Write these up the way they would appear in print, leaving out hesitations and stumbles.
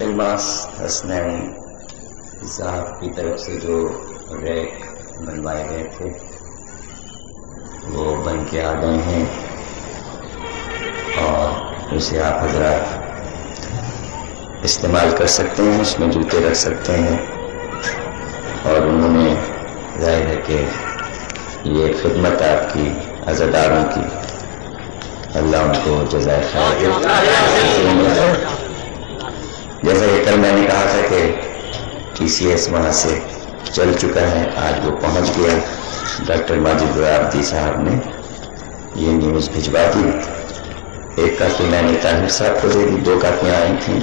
التماس حسنین صاحب کی طرف سے جو ریک بنوائے گئے تھے وہ بن کے آ گئے ہیں اور اسے آپ حضرات استعمال کر سکتے ہیں، اس میں جوتے رکھ سکتے ہیں. اور انہوں نے ظاہر ہے کہ یہ خدمت آپ کی عزاداروں کی، اللہ ان کو جزائے خیر دے. جیسا کہ کل میں نے کہا تھا کہ ٹی سی ایس وہاں سے چل چکا ہے، آج وہ پہنچ گیا. ڈاکٹر ماجد عابدی صاحب نے یہ نیوز بھجوا دی. ایک کاپی میں نے طاہر صاحب کو دے دی، 2 کاپیاں آئی تھیں.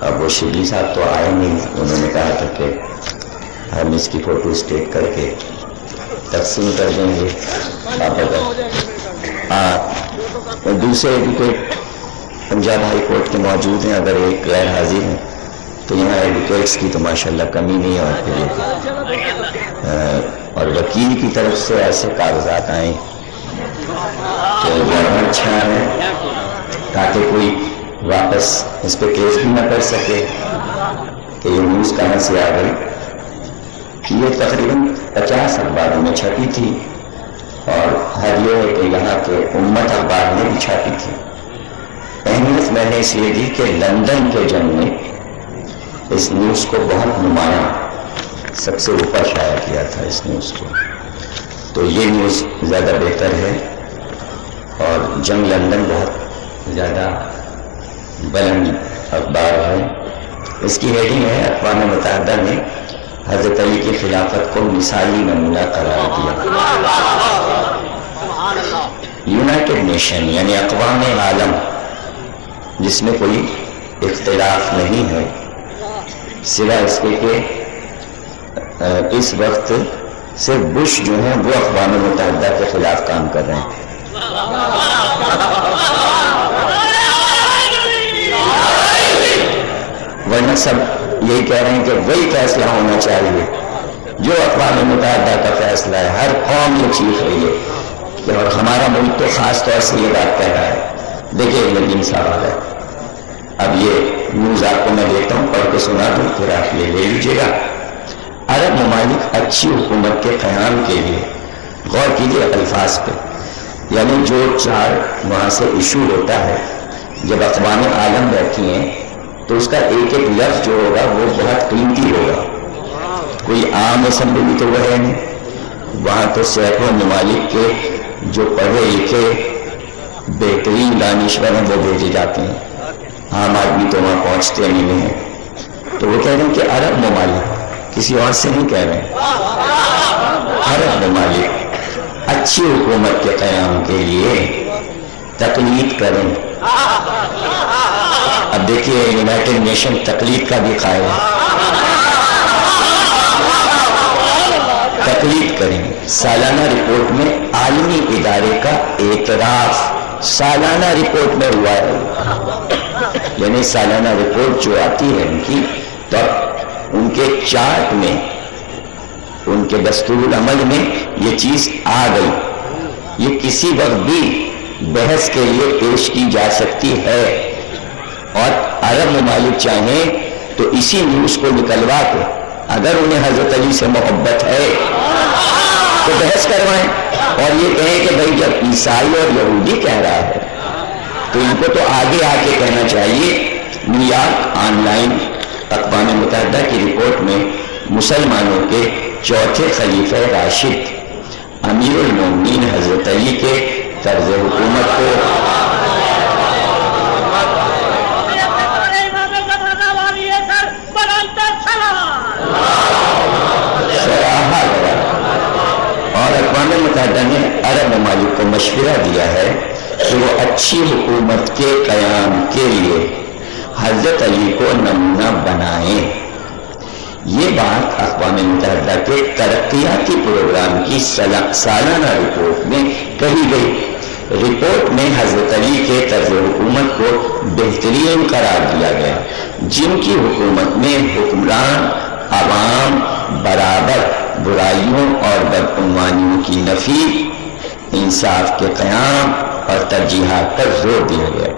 اب وہ شبلی صاحب تو آئے نہیں، انہوں نے کہا تھا کہ ہم اس کی فوٹو اسٹیٹ کر کے تقسیم کر دیں گے. دوسرے ایڈوکیٹ پنجاب ہائی کورٹ کے موجود ہیں، اگر ایک غیر حاضر ہیں تو یہاں ایڈوکیٹس کی تو ماشاءاللہ کمی نہیں ہے. اور وکیل کی طرف سے ایسے کاغذات آئیں کہ گورنمنٹ چھا ہے تاکہ کوئی واپس اس پہ کیس بھی نہ کر سکے کہ یہ نیوز کہاں سے آ گئی. یہ تقریباً 50 اخباروں میں چھپی تھی اور حد یہ ہے کہ یہاں کے امت اخبار میں بھی چھپی تھی. اہمیت میں نے اس لیے دی کہ لندن کے جنگ میں اس نیوز کو بہت نمایاں سب سے اوپر شائع کیا تھا اس نیوز کو، تو یہ نیوز زیادہ بہتر ہے. اور جنگ لندن بہت زیادہ بلند اخبار ہے. اس کی ہیڈنگ ہے اقوام متحدہ نے حضرت علی کی خلافت کو مثالی نمونہ قرار دیا. یونائٹڈ نیشن یعنی اقوام عالم جس میں کوئی اختلاف نہیں ہے، سوائے اس کے کہ اس وقت صرف بش جو ہیں وہ اقوام متحدہ کے خلاف کام کر رہے ہیں. ورنہ سب یہی کہہ رہے ہیں کہ وہی فیصلہ ہونا چاہیے جو اقوام متحدہ کا فیصلہ ہے. ہر قوم یہ چیز رہی ہے اور ہمارا ملک تو خاص طور سے یہ بات کہہ رہا ہے. دیکھیے ندیم صاحب ہے، اب یہ نیوز آپ کو میں دیتا ہوں، پڑھ کے سنا دوں پھر آپ یہ لے لیجیے گا. عرب ممالک اچھی حکومت کے قیام کے لیے غور کیجیے الفاظ پہ، یعنی جو 4 وہاں سے ایشو ہوتا ہے جب اقوام عالم بیٹھی ہیں تو اس کا ایک ایک لفظ جو ہوگا وہ بہت قیمتی ہوگا. کوئی عام اسمبلی تو وہ ہے نہیں، وہاں تو سینکڑوں ممالک کے جو پڑھے لکھے بہترین دانشور ہیں وہ بھیجے جاتے ہیں، عام آدمی تو وہاں پہنچتے نہیں ہیں. تو وہ کہہ رہے ہیں کہ عرب ممالک، کسی اور سے نہیں کہہ رہے ہیں، عرب ممالک اچھی حکومت کے قیام کے لیے تقلید کریں. اب دیکھیے یونائٹڈ نیشن تقلید کا بھی قائل ہے. تقلید کریں. سالانہ رپورٹ میں عالمی ادارے کا اعتراف سالانہ رپورٹ میں ہوا ہے، یعنی سالانہ رپورٹ جو آتی ہے ان کی، تو ان کے چارٹ میں، ان کے دستور العمل میں یہ چیز آ گئی. یہ کسی وقت بھی بحث کے لیے پیش کی جا سکتی ہے اور عرب ممالک چاہیں تو اسی نیوز کو نکلوا کے اگر انہیں حضرت علی سے محبت ہے تو بحث کروائیں اور یہ کہیں کہ بھائی جب عیسائی اور یہودی کہہ رہا ہے تو ان کو تو آگے آ کے کہنا چاہیے. نیو یارک آن لائن اقوام متحدہ کی رپورٹ میں مسلمانوں کے 4تھے خلیفہ راشد امیر المومنین حضرت علی کے طرز حکومت کو سراہا گیا اور اقوام متحدہ نے عرب ممالک کو مشورہ دیا ہے کہ وہ اچھی حکومت کے قیام کے لیے حضرت علی کو نمونہ بنائیں. یہ بات اقوام متحدہ کے ترقیاتی پروگرام کی سالانہ رپورٹ میں کہی گئی. رپورٹ میں حضرت علی کے طرز حکومت کو بہترین قرار دیا گیا، جن کی حکومت میں حکمران عوام برابر برائیوں اور بدعنوانیوں کی نفی، انصاف کے قیام اور ترجیحات پر زور دیا گیا.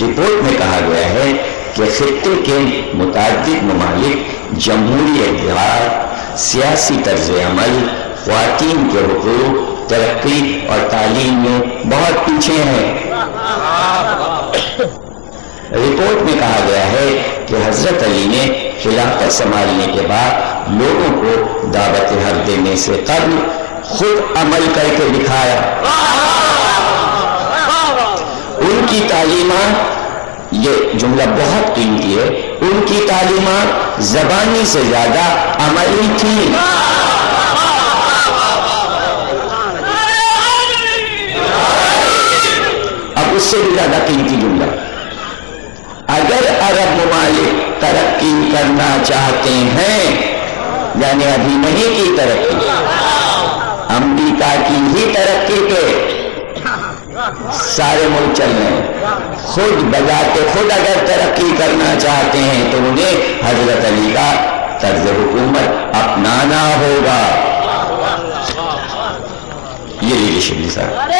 رپورٹ میں کہا گیا ہے کہ خطے کے متعدد ممالک جمہوری اقتدار، سیاسی طرز عمل، خواتین کے حقوق، ترقی اور تعلیم میں بہت پیچھے ہیں۔ رپورٹ میں کہا گیا ہے کہ حضرت علی نے خلافت سنبھالنے کے بعد لوگوں کو دعوت حق دینے سے قبل خود عمل کر کے دکھایا۔ ان کی تعلیمات، یہ جملہ بہت قیمتی ہے، ان کی تعلیمات زبانی سے زیادہ عملی تھی۔ اب اس سے بھی زیادہ قیمتی جملہ، اگر عرب ممالک ترقی کرنا چاہتے ہیں، یعنی ابھی نہیں کی ترقی، امریکہ کی ہی ترقی کے سارے ملک چل رہے ہیں، خود بذات خود اگر ترقی کرنا چاہتے ہیں تو انہیں حضرت علی کا طرز حکومت اپنانا ہوگا۔ یہ لیڈرشپ صاحب،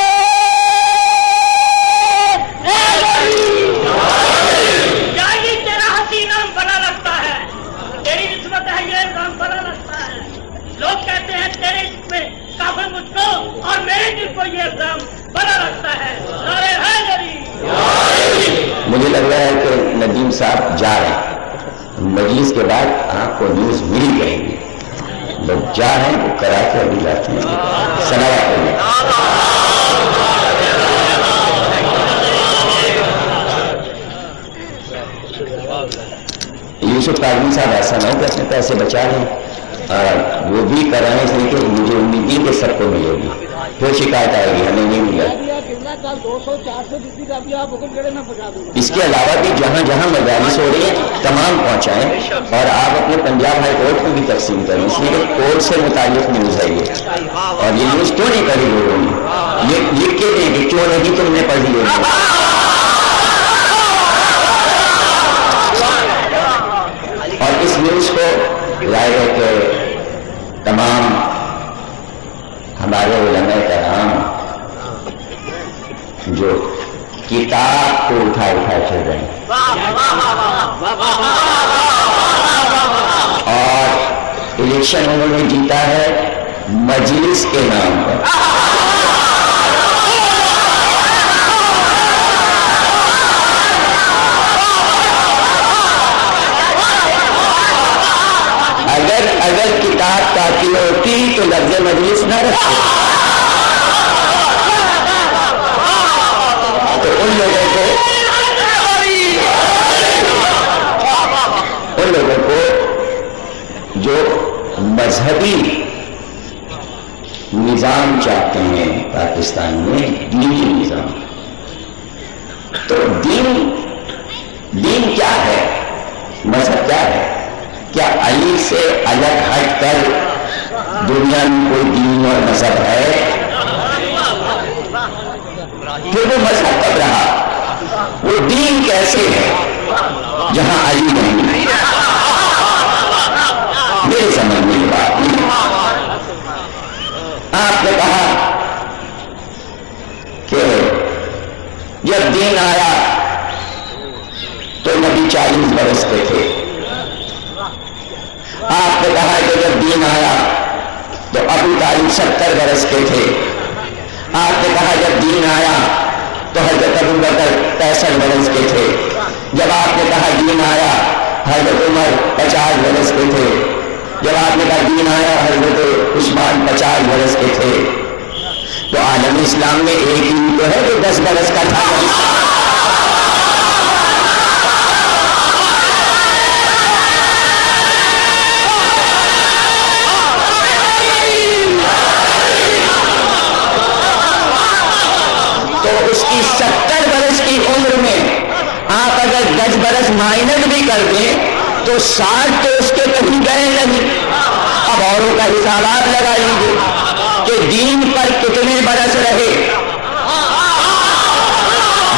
مجھے لگ رہا ہے کہ ندیم صاحب جا رہے ہیں، مجلس کے بعد آپ کو نیوز مل جائے گی، لوگ جا رہے ہیں، وہ کرا کے ابھی جاتے ہیں۔ سلام علیکم۔ یوسف کاظمی صاحب، ایسا نہ ہو کہ اپنے پیسے بچا لیں، اور وہ بھی کرانے سے کہ مجھے امید نہیں کہ سب کو ملے گی، پھر شکایت آئے گی ہمیں نہیں ملا۔ اس کے علاوہ بھی جہاں جہاں مجالس ہو رہی ہیں تمام پہنچائیں، اور آپ اپنے پنجاب ہائی کورٹ میں بھی تقسیم کریں، اس لیے کہ کورٹ سے متعلق نیوز ہے یہ، اور یہ نیوز کیوں نہیں پڑھی لوگوں نے، یہ لکھ کے دیں کہ کیوں نہیں تم نے پڑھی ہوگی۔ اور اس نیوز کو ظاہر ہے کہ تمام ہمارے علماء کرام جو کتاب کو اٹھا چل رہے ہیں، اور الیکشن انہوں نے جیتا ہے مجلس کے نام پر۔ اگر کتاب کافی ہوتی تو لفظ مجلس نہ رکھتے، تو ان لوگوں کو جو مذہبی نظام چاہتے ہیں پاکستان میں، دینی نظام، تو دین کیا ہے، مذہب کیا ہے؟ کیا علی سے الگ ہٹ کر دنیا میں کوئی دین اور مذہب ہے؟ پھر وہ مذہب کب رہا؟ وہ دین کیسے ہے جہاں علی نہیں؟ میرے سمجھ میں یہ بات نہیں۔ آپ نے کہا کہ جب دین آیا تو نبی 40 برس کے تھے۔ آپ نے کہا کہ جب دین آیا تو ابو طالب 70 برس کے تھے۔ آپ نے کہا جب دین آیا تو حضرت ابو بکر 65 برس کے تھے۔ جب آپ نے کہا دین آیا حضرت عمر 50 برس کے تھے۔ جب آپ نے کہا دین آیا حضرت عثمان 50 برس کے تھے۔ تو عالم اسلام میں ایک دین تو ہے جو 10 برس کا تھا۔ تو اس کی 70 برس کی عمر میں آپ اگر 10 برس مائنس بھی کر دیں تو 60 تو اس کے کہیں گئے نہیں۔ اب اوروں کا حساب آپ لگا لیجیے کہ دین پر کتنے برس رہے،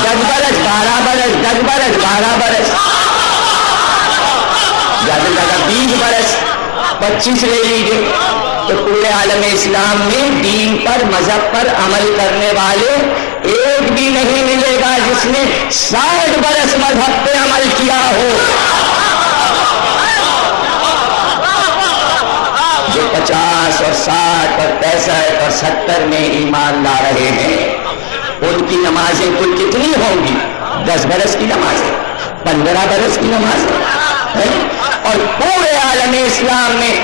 10 برس 12 برس 10 برس 12 برس، زیادہ سے زیادہ 20 برس 25 لے لیجیے، تو پورے عالم اسلام میں دین پر مذہب پر عمل کرنے والے ایک بھی نہیں ملے گا جس نے 60 برس مذہب پہ عمل کیا ہو۔ 60 اور 65 اور 70 میں ایمان لا رہے ہیں، ان کی نمازیں کل کتنی ہوں گی؟ 10 برس کی نمازیں، 15 برس کی نمازیں، اور پورے عالم اسلام میں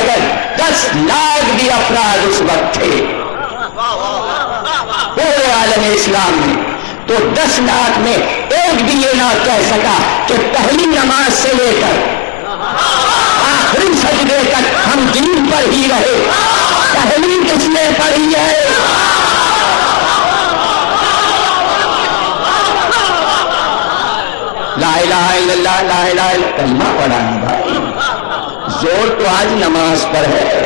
اگر 10 لاکھ بھی افراد اس وقت تھے پورے عالم اسلام میں، تو 10 لاکھ میں ایک بھی یہ نہ کہہ سکا کہ پہلی نماز سے لے کر آخری سجدے تک ہم دین پر ہی رہے، پہلی کس نے پڑھی ہے؟ لا الہ الا اللہ، لا الہ الا اللہ، کلمہ پڑھا ہے بھائی، زور تو آج نماز پر ہے،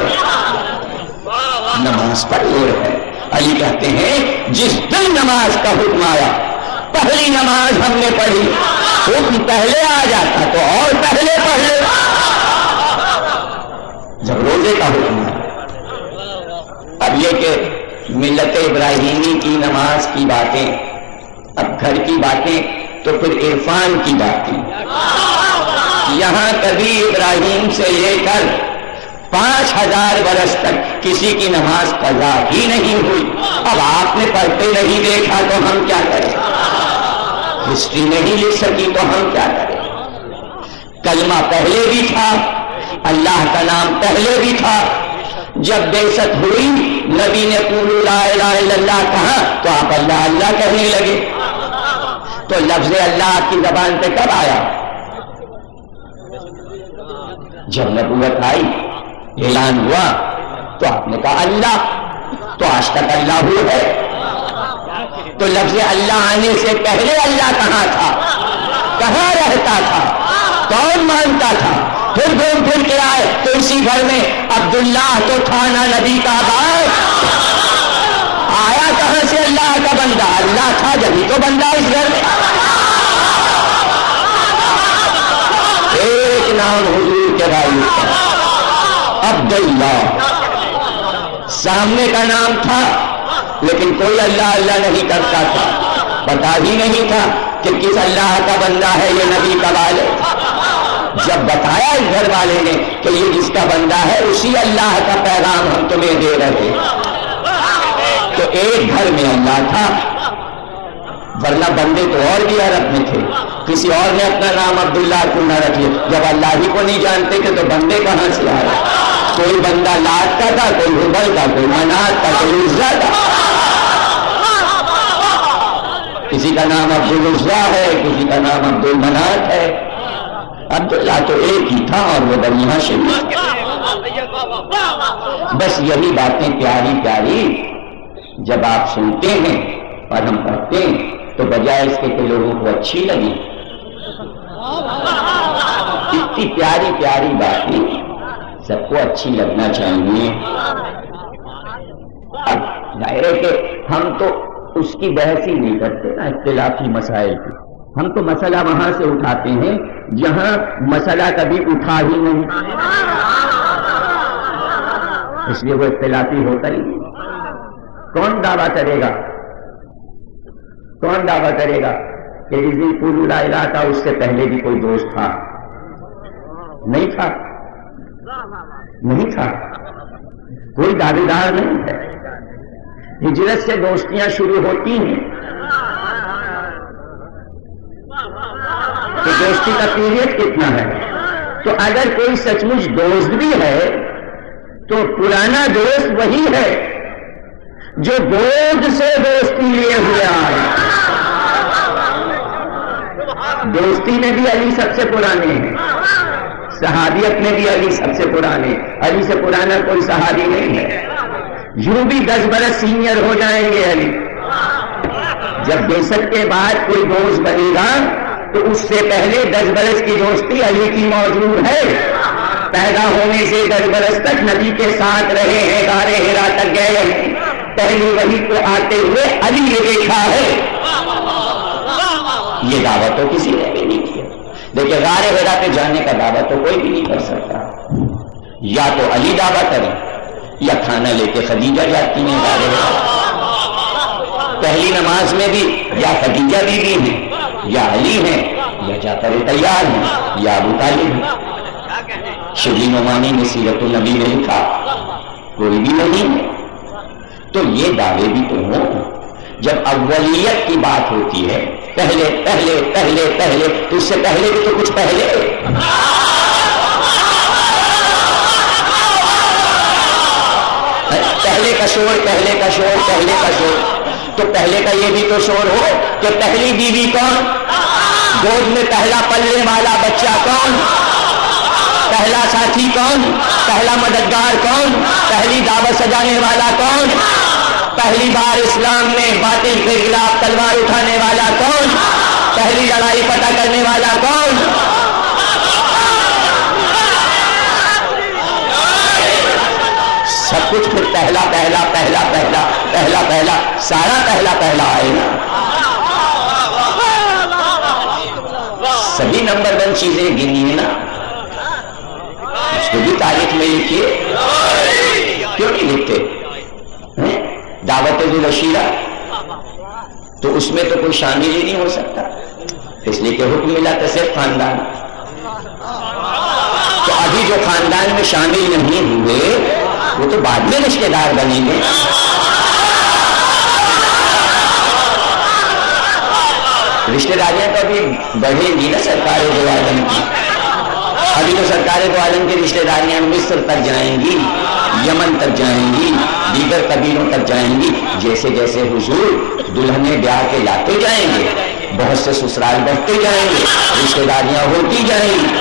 نماز پر زور ہے۔ علی کہتے ہیں جس دن نماز کا حکم آیا، پہلی نماز ہم نے پڑھی، حکم پہلے آ جاتا تو اور پہلے پڑھ لے، جب روزے کا حکم ہے۔ اب یہ کہ ملت ابراہیمی کی نماز کی باتیں، اب گھر کی باتیں تو پھر عرفان کی باتیں، یہاں کبھی ابراہیم سے لے کر 5000 برس تک کسی کی نماز قضا ہی نہیں ہوئی۔ اب آپ نے پڑھتے نہیں دیکھا تو ہم کیا کریں؟ ہسٹری نہیں لکھ سکی تو ہم کیا کریں؟ کلمہ پہلے بھی تھا، اللہ کا نام پہلے بھی تھا، جب بعثت ہوئی نبی نے قولوا لا الہ الا اللہ کہا تو آپ اللہ اللہ کہنے لگے، تو لفظ اللہ آپ کی زبان پہ کب آیا؟ جب نبوت آئی، اعلان ہوا تو آپ نے کہا اللہ، تو آج تک اللہ ہے، تو لفظ اللہ آنے سے پہلے اللہ کہاں تھا؟ کہاں رہتا تھا؟ کون مانتا تھا؟ پھر گھوم پھر کے آئے تو اسی گھر میں عبداللہ تو تھا نا نبی کا باپ، آیا کہاں سے اللہ کا بندہ؟ اللہ تھا جبھی تو بندہ اس گھر میں۔ ایک نام حضور کے بھائی عبداللہ، سامنے کا نام تھا لیکن کوئی اللہ اللہ نہیں کرتا تھا، پتا ہی نہیں تھا کہ کس اللہ کا بندہ ہے یہ نبی کا والد۔ جب بتایا اس گھر والے نے کہ یہ جس کا بندہ ہے اسی اللہ کا پیغام ہم تمہیں دے رہے، تو ایک گھر میں اللہ تھا، ورنہ بندے تو اور بھی عرب میں تھے، کسی اور نے اپنا نام عبداللہ کیوں نہ رکھے؟ جب اللہ ہی کو نہیں جانتے تھے تو بندے کہاں سے آئے؟ کوئی بندہ لات کا تھا، کوئی ہبل کا، کوئی منات کا، کوئی عزا کا، کسی کا نام عبدالعزا ہے، کسی کا نام عبدالمنات ہے، عبداللہ تو ایک ہی تھا اور وہ بنی ہاشم۔ بس یہی باتیں پیاری پیاری جب آپ سنتے ہیں اور ہم پڑھتے ہیں تو بجائے اس کے کہ لوگوں کو اچھی لگی، اتنی پیاری پیاری باتیں سب کو اچھی لگنا چاہیے۔ اب ظاہر ہے کہ ہم تو اس کی بحث ہی نہیں کرتے نا اختلافی مسائل کی، ہم تو مسئلہ وہاں سے اٹھاتے ہیں جہاں مسئلہ کبھی اٹھا ہی نہیں، اس لیے وہ اختلافی ہوتا ہی نہیں۔ کون دعویٰ کرے گا، کون دعویٰ کرے گا کہ جس دن قولوا لا الہ تھا اس سے پہلے بھی کوئی دوست تھا؟ نہیں تھا، نہیں تھا، کوئی دعوے دار نہیں ہے۔ ہجرت سے دوستیاں شروع ہوتی ہیں تو دوستی کا پیریڈ کتنا ہے؟ تو اگر کوئی سچ مچ دوست بھی ہے تو پرانا دوست وہی ہے جو بعد سے دوستی لیے ہوئے آئے۔ دوستی میں بھی علی سب سے پرانے ہیں، صحابیت میں بھی علی سب سے پرانے، علی سے پرانا کوئی صحابی نہیں ہے۔ یوں بھی 10 برس سینئر ہو جائیں گے علی۔ جب بعثت کے بعد کوئی دوست بنے گا تو اس سے پہلے 10 برس کی دوستی علی کی موجود ہے۔ پیدا ہونے سے 10 برس تک نبی کے ساتھ رہے ہیں، غار حرا تک گئے ہیں، پہلی وحی کو آتے ہوئے علی نے دیکھا ہے۔ یہ دعویٰ تو کسی نے بھی نہیں کیا۔ دیکھیں غار حرا پہ جانے کا دعویٰ تو کوئی بھی نہیں کر سکتا، یا تو علی دعویٰ کرے یا کھانا لے کے خدیجہ جاتی ہیں غار حرا۔ پہلی نماز میں بھی یا خدیجہ بیوی ہیں یا علی ہیں یا جعفر طیار ہیں یا ابو طالب ہیں۔ شبلی نعمانی نے سیرت النبی میں لکھا کوئی بھی نہیں ہے. تو یہ دعوے بھی تو ہوں. جب اولیت کی بات ہوتی ہے پہلے پہلے پہلے پہلے تو اس سے پہلے بھی تو کچھ پہلے. پہلے کا شور پہلے کا شور پہلے کا شور. تو پہلے کا یہ بھی تو شور ہو کہ پہلی بیوی کون, گود میں پہلا پلنے والا بچہ کون, پہلا ساتھی کون, پہلا مددگار کون, پہلی دعوت سجانے والا کون, پہلی بار اسلام میں باطل کے خلاف تلوار اٹھانے والا کون, پہلی لڑائی پتہ کرنے والا کون. سب کچھ پھر پہلا پہلا پہلا پہلا پہلا پہلا سارا پہلا پہلا آئے گا. سبھی نمبر 1 چیزیں گنی ہے نا, اس کو بھی تاریخ میں لکھیے. کیوں نہیں لکھتے؟ دعوت البشیرہ تو اس میں تو کوئی شامل ہی نہیں ہو سکتا, اس لیے کہ حکم ملا تو صرف خاندان. تو ابھی جو خاندان میں شامل نہیں ہوئے وہ تو بعد میں رشتے دار بنیں گے. رشتے داریاں تو ابھی بڑھیں گی نا سرکار دو عالم کی. ابھی تو سرکار دو عالم کی رشتے داریاں مصر تک جائیں گی, یمن تک جائیں گی, دیگر قبیلوں تک جائیں گی. جیسے جیسے حضور دلہنے بیاہ کے لاتے جائیں گے, بہت سے سسرال بڑھتے جائیں گے, رشتے داریاں ہوتی جائیں گی.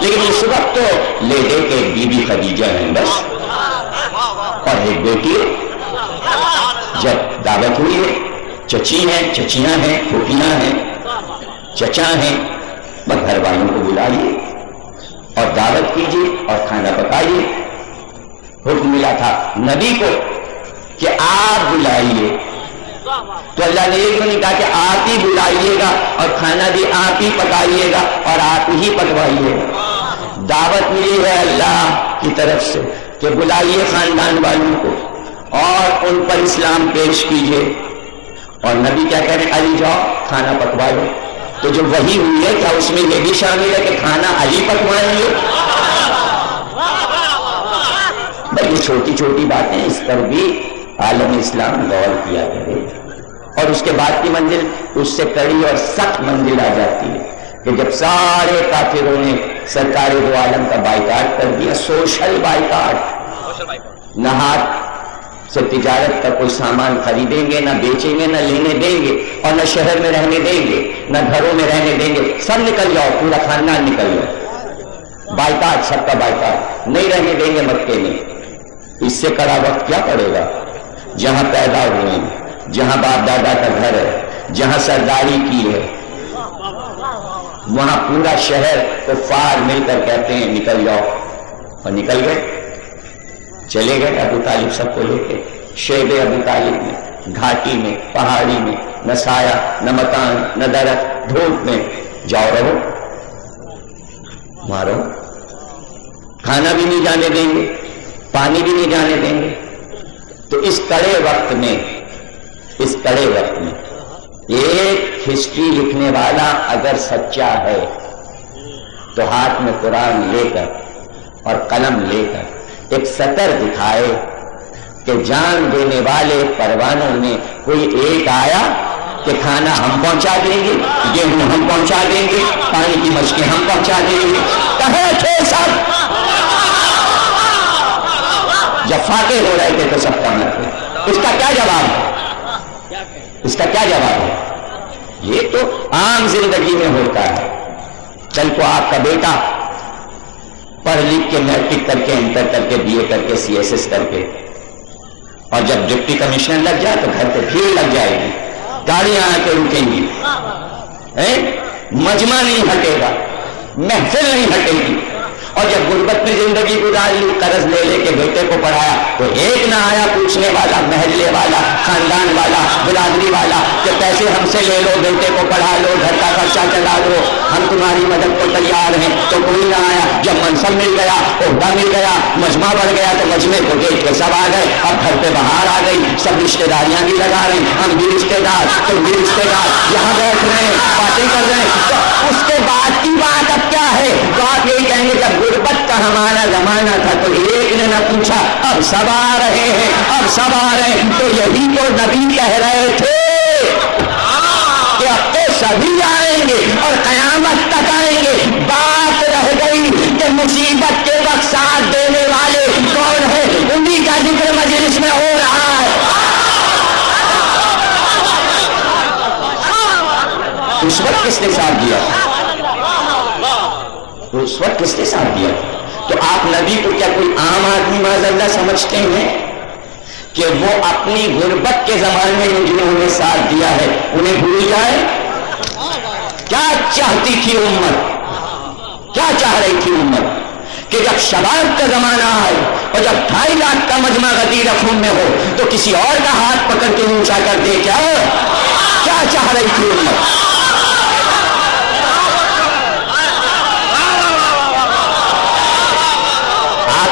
لیکن اس وقت تو لے دے کے بی بی خدیجہ ہیں بس, اور ایک بیٹی. جب دعوت ہوئی ہے, چچی ہیں, چچیاں ہیں, پھوپھیاں ہیں, چچا ہیں, بس گھر والوں کو بلائیے اور دعوت کیجیے اور کھانا پکائیے. حکم ملا تھا نبی کو کہ آپ بلائیے, تو اللہ نے یہ کیوں نہیں کہا کہ آپ ہی بلائیے گا اور کھانا بھی آپ ہی پکائیے گا اور آپ ہی پکوائیے گا. دعوت ملی ہے اللہ کی طرف سے کہ بلائیے خاندان والوں کو اور ان پر اسلام پیش کیجیے. اور نبی کیا کہہ رہے ہیں, علی جاؤ کھانا پکوا لو. تو جو وحی ہوئی ہے کیا اس میں یہ بھی شامل ہے کہ کھانا علی پکوائیں گے؟ بھائی یہ چھوٹی چھوٹی باتیں, اس پر بھی عالم اسلام غور کیا کرے. اور اس کے بعد کی منزل اس سے کڑی اور سخت منزل آ جاتی ہے کہ جب سارے کافروں نے سرکار دو عالم کا بائیکاٹ کر دیا, سوشل بائیکاٹ, نہ ہاتھ سے تجارت کا کوئی سامان خریدیں گے, نہ بیچیں گے, نہ لینے دیں گے, اور نہ شہر میں رہنے دیں گے, نہ گھروں میں رہنے دیں گے. سب نکل جاؤ, پورا خاندان نکل جاؤ. بائیکاٹ, سب کا بائیکاٹ, نہیں رہنے دیں گے مکے میں. اس سے کڑا وقت کیا پڑے گا؟ جہاں پیدا ہوئے, جہاں باپ دادا کا گھر ہے, جہاں سرداری کی ہے, وہاں پورا شہر کفار مل کر کہتے ہیں نکل جاؤ, اور نکل گئے. چلے گئے ابو طالب سب کو لے کے شیب ابو طالب میں, گھاٹی میں, پہاڑی میں, نہ سایہ نہ مکان نہ درخت, دھوپ میں. جاؤ رہو, مارو, کھانا بھی نہیں جانے دیں گے, پانی بھی نہیں جانے دیں گے. تو اس کڑے وقت میں, اس کڑے وقت میں ایک ہسٹری لکھنے والا اگر سچا ہے تو ہاتھ میں قرآن لے کر اور قلم لے کر ایک سطر دکھائے کہ جان دینے والے پروانوں میں کوئی ایک آیا کہ کھانا ہم پہنچا دیں گے, گیہوں ہم پہنچا دیں گے, پانی کی مشکیں ہم پہنچا دیں گے. کہاں تھے سب جب فاتح ہو رہے تھے تو سب کہاں تھے؟ اس کا کیا جواب ہے؟ اس کا کیا جواب ہے؟ یہ تو عام زندگی میں ہوتا ہے. کل کو آپ کا بیٹا پڑھ لکھ کے میٹرک کر کے, انٹر کر کے, بی اے کر کے, سی ایس ایس کر کے, اور جب ڈپٹی کمشنر لگ جائے تو گھر پہ بھیڑ لگ جائے گی, گاڑیاں آ کے رکیں گی, مجمع نہیں ہٹے گا, محفل نہیں ہٹے گی. اور جب غربت میں زندگی گزار لی, قرض لے لے کے بیٹے کو پڑھایا تو ایک نہ آیا پوچھنے والا, محلے والا, خاندان والا, برادری والا کہ پیسے ہم سے لے لو, بیٹے کو پڑھا لو, گھر کا خرچہ چلا لو, ہم تمہاری مدد کو تیار ہیں. تو کوئی نہ آیا. جب منصب مل گیا, عہدہ مل گیا, مجمع بڑھ گیا تو مجمع کو دیکھ کے سب آ گئے. اب گھر پہ بہار آ گئی, سب رشتے داریاں بھی لگا رہے ہیں, ہم بھی رشتے دار, تم بھی رشتے دار, یہاں بیٹھ رہے ہیں, باتیں کر رہے ہیں. تو اس کے بعد کی بات اب کیا ہے؟ تو آپ یہی کہیں گے جب غربت کا ہمارا زمانہ تھا اب سب آ رہے ہیں، اب سب آ رہے ہیں۔ تو یہی تو نبی کہہ رہے تھے کہ اب تو سبھی آئیں گے اور قیامت تک آئیں گے۔ بات رہ گئی کہ مصیبت کے وقت ساتھ دینے والے کون ہیں، انہی کا ذکر مجلس میں ہو رہا ہے۔ اس وقت کس نے ساتھ دیا؟ اس وقت کس نے ساتھ دیا؟ تو آپ نبی کو کیا کوئی عام آدمی معاذ اللہ سمجھتے ہیں کہ وہ اپنی غربت کے زمانے میں جنہوں نے ساتھ دیا ہے انہیں بھول جائے؟ کیا چاہتی تھی امت، کیا چاہ رہی تھی امت کہ جب شباب کا زمانہ آئے اور جب 2.5 لاکھ کا مجمع غدیر خون میں ہو تو کسی اور کا ہاتھ پکڑ کے اونچا کر دے؟ کیا چاہ رہی تھی امت؟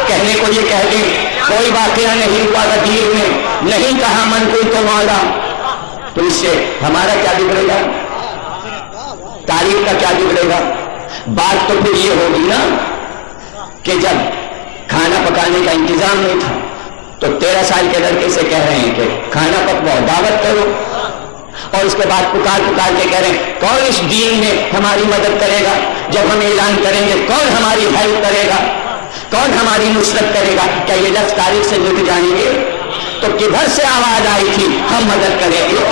کہنے کو یہ کہہ دیں کوئی واقعہ نہیں ہوا غدیر میں، نہیں کہا من کوئی تو مولا، تو اس سے ہمارا کیا بگڑے گا؟ تاریخ کا کیا بگڑے گا؟ بات تو پھر یہ ہوگی نا کہ جب کھانا پکانے کا انتظام نہیں تھا تو 13 سال کے لڑکے سے کہہ رہے ہیں کہ کھانا پکواؤ، دعوت کرو، اور اس کے بعد پکار کے کہہ رہے ہیں کون اس دین میں ہماری مدد کرے گا؟ جب ہم اعلان کریں گے کون ہماری ہیلپ کرے گا، کون ہماری نصرت کرے گا؟ کیا یہ لفظ تاریخ سے مٹ جائیں گے؟ تو کدھر سے آواز آئی تھی ہم مدد کریں گے؟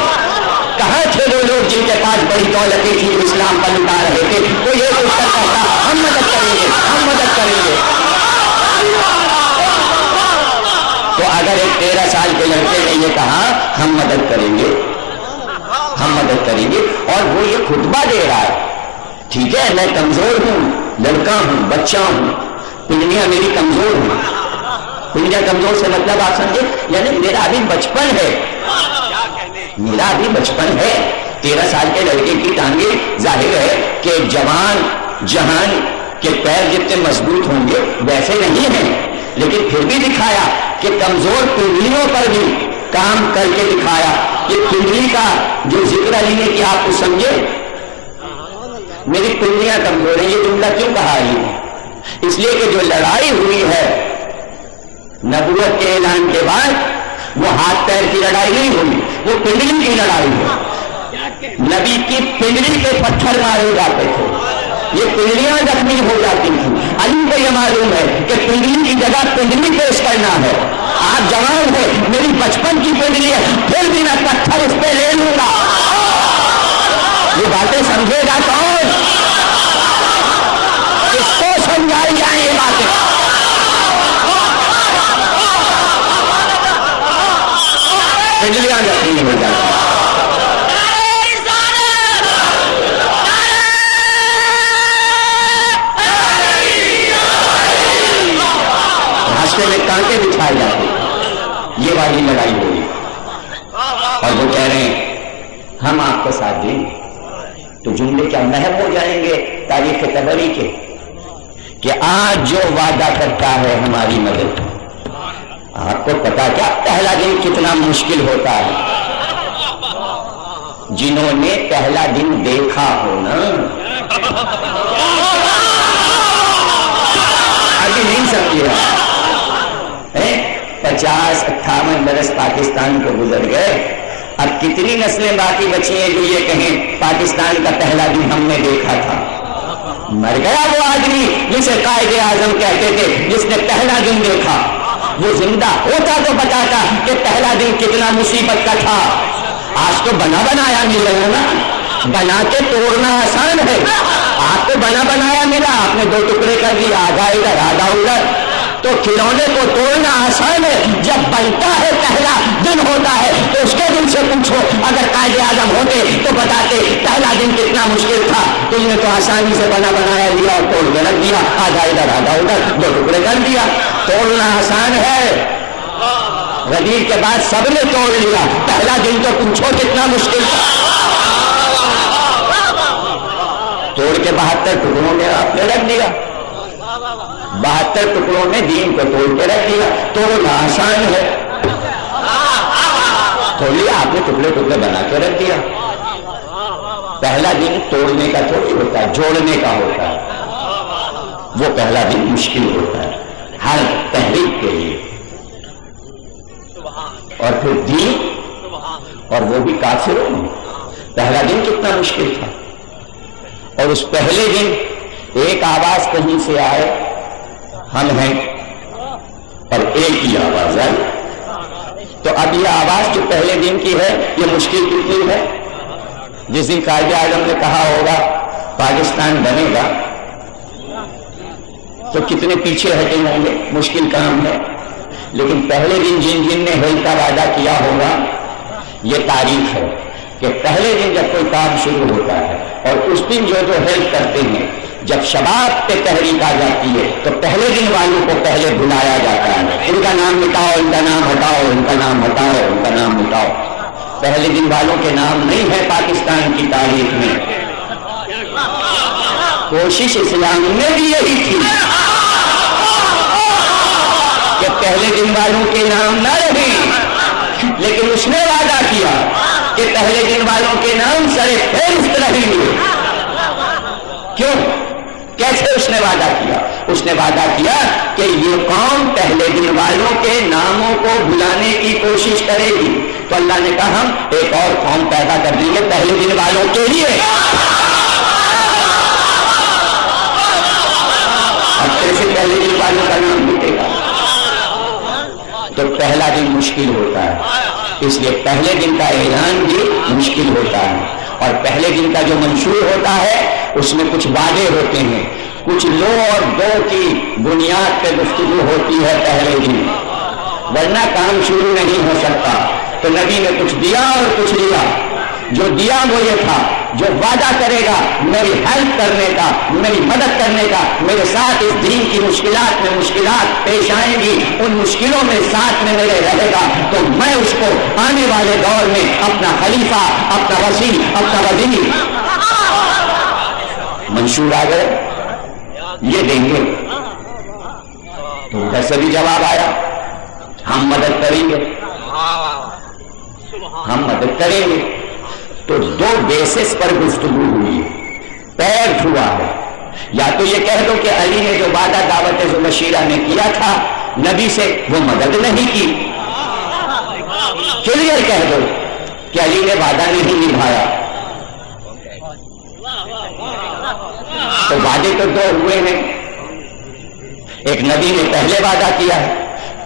کہاں تھے وہ لوگ جن کے پاس بڑی دولتیں تھی جو اسلام پر لٹا رہے تھے؟ تو یہ اٹھ کر کہتا ہم مدد کریں گے، ہم مدد کریں گے۔ تو اگر ایک 13 سال کے لڑکے نے یہ کہا ہم مدد کریں گے، ہم مدد کریں گے، اور وہ یہ خطبہ دے رہا ہے، ٹھیک ہے میں کمزور ہوں، لڑکا ہوں، بچہ ہوں، پنڈلیاں میری کمزور ہیں، پنڈلیاں کمزور سے مطلب آپ سمجھے یعنی میرا ابھی بچپن ہے، میرا ابھی بچپن ہے۔ 13 سال کے لڑکے کی ٹانگیں ظاہر ہے کہ جوان جہان کے پیر جتنے مضبوط ہوں گے ویسے نہیں ہیں، لیکن پھر بھی دکھایا کہ کمزور پنڈلیوں پر بھی کام کر کے دکھایا۔ یہ پنڈلی کا جو ذکر علی نے کیا آپ کو سمجھے، میری پنڈلیاں کمزور ہیں، یہ جملہ کیوں کہا علی نے؟ اس لیے کہ جو لڑائی ہوئی ہے نبوت کے اعلان کے بعد وہ ہاتھ پیر کی لڑائی نہیں ہوئی، وہ پنڈلی کی لڑائی ہوئی۔ نبی کی پنڈلی پہ پتھر مارے جاتے تھے، یہ پنڈلیاں زخمی ہو جاتی تھیں۔ علی کو یہ معلوم ہے کہ پنڈلی کی جگہ پنڈلی پیش کرنا ہے۔ آپ جوان ہیں، میری بچپن کی پنڈلی ہے، پھر بھی میں پتھر اس پہ لے لوں گا۔ یہ باتیں سمجھے گا کون؟ کس کو سمجھائی جائیں یہ باتیں؟ پنڈلیاں زخمی ہو جاتی ہیں۔ میں کانٹے بچھائے جاتے، یہ والی لڑائی ہوئی، اور وہ کہہ رہے ہیں ہم آپ کو ساتھ دیں گے۔ تو جملے کیا محب ہو جائیں گے تاریخ تبری کے کہ آج جو وعدہ کرتا ہے ہماری مدد، آپ کو پتا کیا پہلا دن کتنا مشکل ہوتا ہے؟ جنہوں نے پہلا دن دیکھا ہو نا، ابھی نہیں سمجھے 50-58 برس پاکستان کو گزر گئے، اب کتنی نسلیں باقی بچی ہیں جو یہ کہیں پاکستان کا پہلا دن ہم نے دیکھا تھا؟ مر گیا وہ آدمی جسے قائد اعظم کہتے تھے، جس نے پہلا دن دیکھا۔ وہ زندہ ہوتا تو بتاتا کہ پہلا دن کتنا مصیبت کا تھا۔ آج تو بنا بنایا مل رہا ہے نا، بنا کے توڑنا آسان ہے۔ آپ کو بنا بنایا ملا، آپ نے 2 ٹکڑے کر دیا، آدھا ادھر آدھا ادھر، تو کھلونے کو توڑنا آسان ہے۔ جب بنتا ہے پہلا دن ہوتا ہے تو اس کے دن سے پوچھو، اگر قائد اعظم ہوتے تو بتاتے پہلا دن کتنا مشکل تھا۔ تم نے تو آسانی سے بنا بنایا لیا اور توڑ کے رکھ دیا، آدھا ادھر آدھا ادھر، 2 ٹکڑے کر دیا۔ توڑنا آسان ہے، غدیر کے بعد سب نے توڑ لیا، پہلا دن تو پوچھو کتنا مشکل تھا۔ توڑ کے 72 ٹکڑوں میں آپ نے رکھ دیا، 72 ٹکڑوں میں دین کو توڑ کے رکھ دیا۔ توڑنا آسان ہے، توڑ لیا آپ نے، ٹکڑے ٹکڑے بنا کے رکھ دیا۔ پہلا دن توڑنے کا تھوڑی ہوتا ہے، جوڑنے کا ہوتا ہے۔ وہ پہلا دن مشکل ہوتا ہے ہر تحریک کے لیے، اور پھر دین، اور وہ بھی کافروں میں۔ پہلا دن کتنا مشکل تھا، اور اس پہلے دن ایک آواز کہیں سے آئے ہم ہیں، اور ایک ہی آواز آئی۔ تو اب یہ آواز جو پہلے دن کی ہے یہ مشکل کتنی ہے؟ جس دن قائد اعظم نے کہا ہوگا پاکستان بنے گا تو کتنے پیچھے ہٹے ہوں گے، مشکل کام ہے۔ لیکن پہلے دن جن جن نے ہیل کا وعدہ کیا ہوگا، یہ تاریخ ہے کہ پہلے دن جب کوئی کام شروع ہوتا ہے، اور اس دن جو ہیلپ کرتے ہیں، جب شباب پہ تحریک آ جاتی ہے تو پہلے دن والوں کو پہلے بلایا جاتا ہے، ان کا نام مٹاؤ، ان کا نام ہٹاؤ، ان کا نام ہٹاؤ، ان کا نام مٹاؤ۔ پہلے دن والوں کے نام نہیں ہے پاکستان کی تاریخ میں۔ کوشش اسلام نے بھی یہی تھی کہ پہلے دن والوں کے نام نہ رہیں، لیکن اس نے وعدہ کیا کہ پہلے دن والوں کے نام سرے فہرست رہیں گے۔ کیوں؟ کیسے اس نے وعدہ کیا؟ اس نے وعدہ کیا کہ یہ قوم پہلے دن والوں کے ناموں کو بلانے کی کوشش کرے گی، تو اللہ نے کہا ہم ایک اور قوم پیدا کر دیں گے پہلے دن والوں کے لیے، اب کیسے پہلے دن والوں کا نام مٹے گا؟ تو پہلا دن مشکل ہوتا ہے، اس لیے پہلے دن کا اعلان بھی مشکل ہوتا ہے، اور پہلے دن کا جو منشور ہوتا ہے اس میں کچھ وعدے ہوتے ہیں، کچھ لو اور دو کی بنیاد پہ گفتگو ہوتی ہے پہلے دن، ورنہ کام شروع نہیں ہو سکتا۔ تو نبی نے کچھ دیا اور کچھ لیا۔ جو دیا وہ یہ تھا، جو وعدہ کرے گا میری ہیلپ کرنے کا، میری مدد کرنے کا، میرے ساتھ اس دین کی مشکلات میں مشکلات پیش آئیں گی، ان مشکلوں میں ساتھ میں میرے رہے گا، تو میں اس کو آنے والے دور میں اپنا خلیفہ، اپنا وزیر، اپنا وزیر منشور آ گئے یہ دیں گے۔ تو ادھر سے بھی جواب آیا ہم مدد کریں گے، ہم مدد کریں گے۔ تو دو بیسس پر گفتگو ہوئی، پیر چھوا ہے۔ یا تو یہ کہہ دو کہ علی نے جو وعدہ دعوت ذوالبشیرہ نے کیا تھا نبی سے وہ مدد نہیں کی، کلیئر کہہ دو کہ علی نے وعدہ نہیں نبھایا۔ تو وعدے تو دو ہوئے ہیں، ایک نبی نے پہلے وعدہ کیا ہے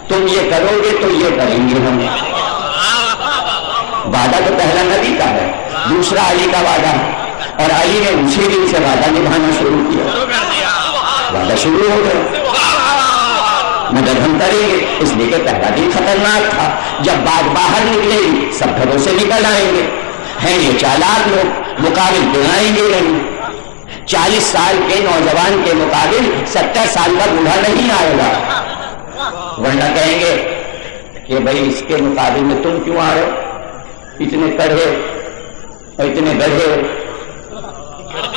تم یہ کرو گے تو یہ کریں گے ہم، وعدہ تو پہلا نبی کا ہے، دوسرا علی کا وعدہ ہے، اور علی نے اسی دن سے وعدہ نبھانا شروع کیا، وعدہ شروع ہو گیا مدد ہم کریں گے۔ اس لیے کہ پہلا دن خطرناک تھا، جب بات باہر نکلے گی سب گھروں سے نکل آئیں گے، ہیں یہ چالاک لوگ، مقابل دلائیں گے نہیں، 40 سال کے نوجوان کے مقابل 70 سال کا بوڑھا نہیں آئے گا، ورنہ کہیں گے کہ بھائی اس کے مقابل میں تم کیوں آ رہے ہو، اتنے کڑھے اور اتنے گڑھے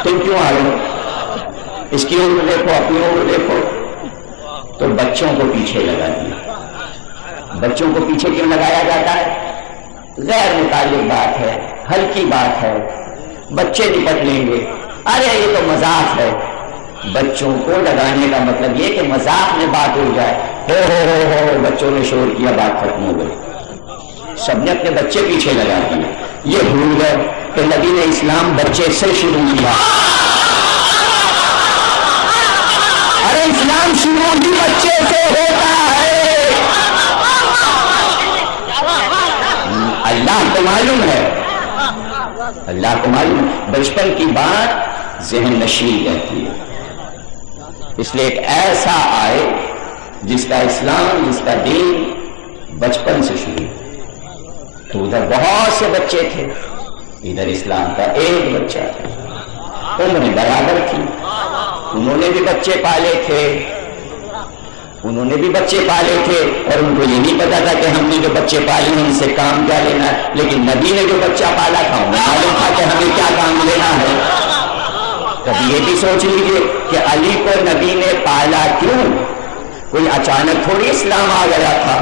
تم کیوں آ رہے ہو، اس کی عمر دیکھو اپنی عمر دیکھو۔ تو بچوں کو پیچھے لگا دیا۔ بچوں کو پیچھے کیوں لگایا جاتا ہے؟ غیر متعلق بات ہے، ہلکی بات ہے، بچے نپٹ لیں گے، ارے یہ تو مذاق ہے۔ بچوں کو لگانے کا مطلب یہ کہ مذاق میں بات ہو جائے، ہو بچوں نے شور کیا بات ختم ہو گئی، سب نے اپنے بچے پیچھے لگا دیے۔ یہ بھول گئے کہ نبی نے اسلام بچے سے شروع کیا، ارے اسلام شروع بھی بچے سے ہوتا ہے، اللہ کو معلوم ہے، اللہ کو معلوم ہے، بچپن کی بات ذہن نشین رہتی ہے۔ اس لیے ایک ایسا آئے جس کا اسلام، جس کا دین بچپن سے شروع، تو ادھر بہت سے بچے تھے، ادھر اسلام کا ایک بچہ تھا، عمر برابر تھی، انہوں نے بھی بچے پالے تھے، انہوں نے بھی بچے پالے تھے، اور ان کو یہ نہیں پتا تھا کہ ہم نے جو بچے پالے ہیں ان سے کام کیا لینا ہے، لیکن نبی نے جو بچہ پالا تھا انہیں معلوم تھا کہ ہمیں کیا کام لینا ہے۔ کبھی یہ بھی سوچ لیجیے کہ علی کو نبی نے پالا کیوں؟ کوئی اچانک تھوڑی اسلام آ گیا تھا،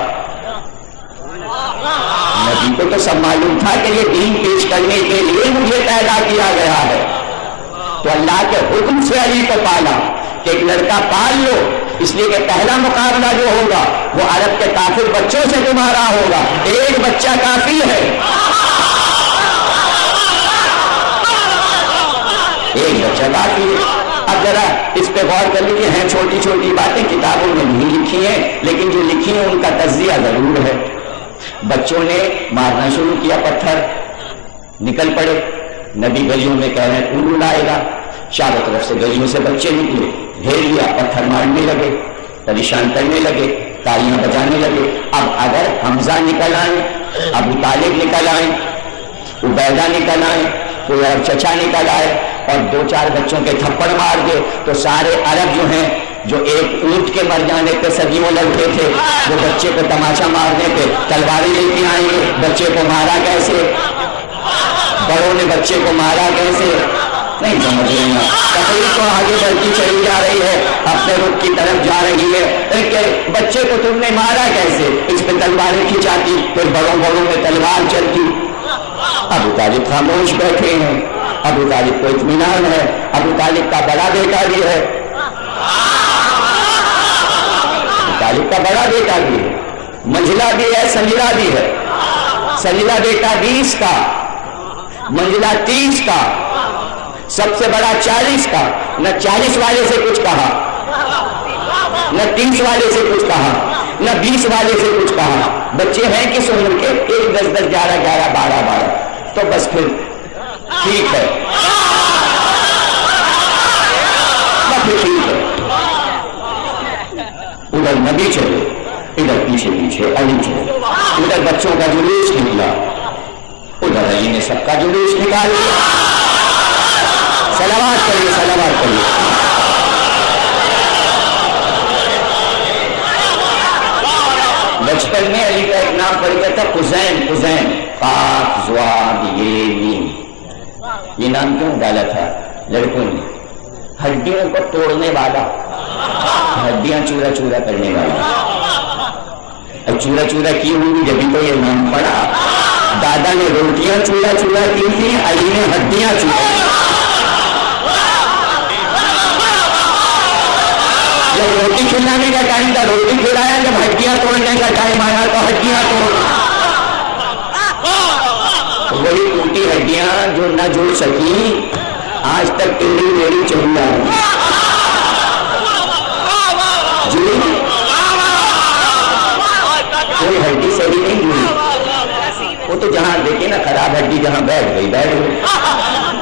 نبی کو تو سب معلوم تھا کہ یہ دین پیش کرنے کے لیے مجھے پیدا کیا گیا ہے، تو اللہ کے حکم سے علی کو پالا کہ ایک لڑکا پال لو اس لیے کہ پہلا مقابلہ جو ہوگا وہ عرب کے کافر بچوں سے تمہارا ہوگا. ایک بچہ کافی ہے, ایک بچہ کافی ہے. اب ذرا اس پہ غور کر لیجیے, ہیں چھوٹی چھوٹی باتیں کتابوں میں نہیں لکھی ہیں, لیکن جو لکھی ہیں ان کا تجزیہ ضرور ہے. بچوں نے مارنا شروع کیا, پتھر نکل پڑے. نبی گلیوں میں کہہ رہے ہیں اولو لائے گا, چاروں طرف سے گلیوں سے بچے نکلے, گھیر لیا, پتھر مارنے لگے, پریشان کرنے لگے, تالیاں بجانے لگے. اب اگر حمزہ نکل آئیں, ابو طالب نکل آئیں, عبیدہ نکل آئیں, کوئی اور چچا نکل آئے اور دو چار بچوں کے تھپڑ مار دے, تو سارے عرب جو ہیں جو ایک اونٹ کے مر جانے پہ صدیوں لگتے تھے, وہ بچے کو تماشا مارنے پہ تلواریں لے کے آئیں گے. بچے کو مارا کیسے, بڑوں نے بچے کو مارا کیسے, نہیں سمجھ رہے ہیں. تقریر تو آگے بڑھتی چلی جا رہی ہے, اپنے رخ کی طرف جا رہی ہے کہ بچے کو تم نے مارا کیسے, اس پہ تلواریں کھینچاتی, پھر بڑوں میں تلوار چلتی. ابو طالب خاموش بیٹھے ہیں, ابو طالب کو اطمینان ہے, ابو طالب کا بڑا بیٹا بھی ہے, ابو طالب کا بڑا بیٹا بھی ہے, منجلا بھی ہے, سنجلا بھی ہے. سنجلا بیٹا 20 کا, منجلا 30 کا, سب سے بڑا 40 کا. نہ 40 والے سے کچھ کہا, نہ 30 والے سے کچھ کہا, نہ 20 والے سے کچھ کہا. بچے ہیں کس عمر کے, 1 10 10 11 11 12 12, تو بس پھر ٹھیک ہے, بس پھر ٹھیک ہے. ادھر نبی چلے, ادھر پیچھے پیچھے علی چلے, ادھر بچوں کا جلوس نکلا, ادھر علی نے سب کا جلوس نکال لیا. صلوات کریے, صلوات کریے. بچپن میں علی کا ایک نام پڑ گیا تھا قزین. قزین قاف ضاد یہ نام کیوں ڈالا تھا لڑکوں نے؟ ہڈیوں کو توڑنے والا, ہڈیاں چورا چورا کرنے والا. اب چورا چورا کی ہوئی جبھی تو یہ نام پڑا. دادا نے روٹیاں چورا چورا کی تھی, علی نے ہڈیاں چورا. جب روٹی کھلانے کا ٹائم تھا روٹی کھلایا, جب ہڈیاں توڑنے کا ٹائم آیا تو ہڈیاں توڑ. وہی ٹوٹی ہڈیاں جو نہ جڑ سکی, آج تک ٹیڑھی میڑھی چل رہا ہے. کوئی ہڈی صحیح نہیں جڑی, وہ تو جہاں دیکھے نا خراب ہڈی جہاں بیٹھ گئی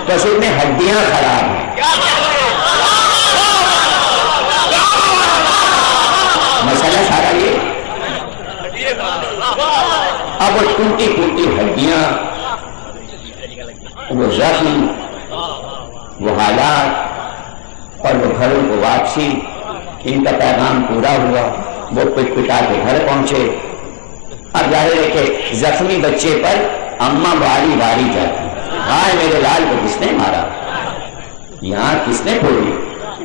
تو اصل میں ہڈیاں خراب ہیں. مسئلہ سارا یہ. اب وہ ٹوٹی ٹوٹی ہڈیاں, وہ زخم, وہ حالات اور وہ گھروں کو واپسی, ان کا پیغام پورا ہوا. وہ پٹ پٹا کے گھر پہنچے. اب ظاہر ہے کہ زخمی بچے پر اماں باری باری جاتی, ہائے میرے لال کو کس نے مارا, یہاں کس نے توڑی,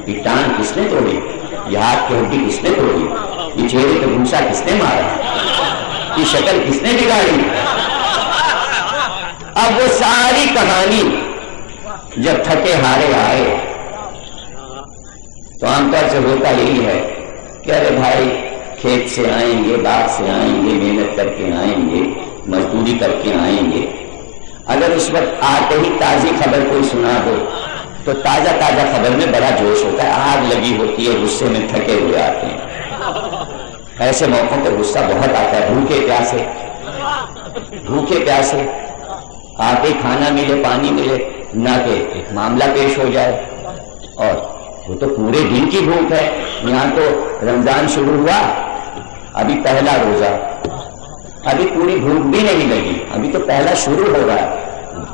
یہ ٹانگ کس نے توڑی, یہ ہاتھ کی ہڈی کس نے توڑی, یہ چہرے پہ گھوسا کس نے مارا, یہ شکل کس نے بگاڑی. اب وہ ساری کہانی جب تھکے ہارے آئے تو عام طور سے ہوتا یہی ہے کہ ارے بھائی کھیت سے آئیں گے, باغ سے آئیں گے, محنت کر کے آئیں گے, مزدوری کر کے آئیں گے. اگر اس وقت آتے ہی تازی خبر کوئی سنا دو تو تازہ تازہ خبر میں بڑا جوش ہوتا ہے, آگ لگی ہوتی ہے, غصے میں تھکے ہوئے آتے ہیں. ایسے موقعوں پہ غصہ بہت آتا ہے. بھوکے پیاسے آتے کھانا ملے, پانی ملے نہ کہ ایک معاملہ پیش ہو جائے, اور وہ تو پورے دن کی بھوک ہے. یہاں تو رمضان شروع ہوا, ابھی پہلا روزہ, ابھی پوری بھوک بھی نہیں لگی, ابھی تو پہلا شروع ہو رہا ہے.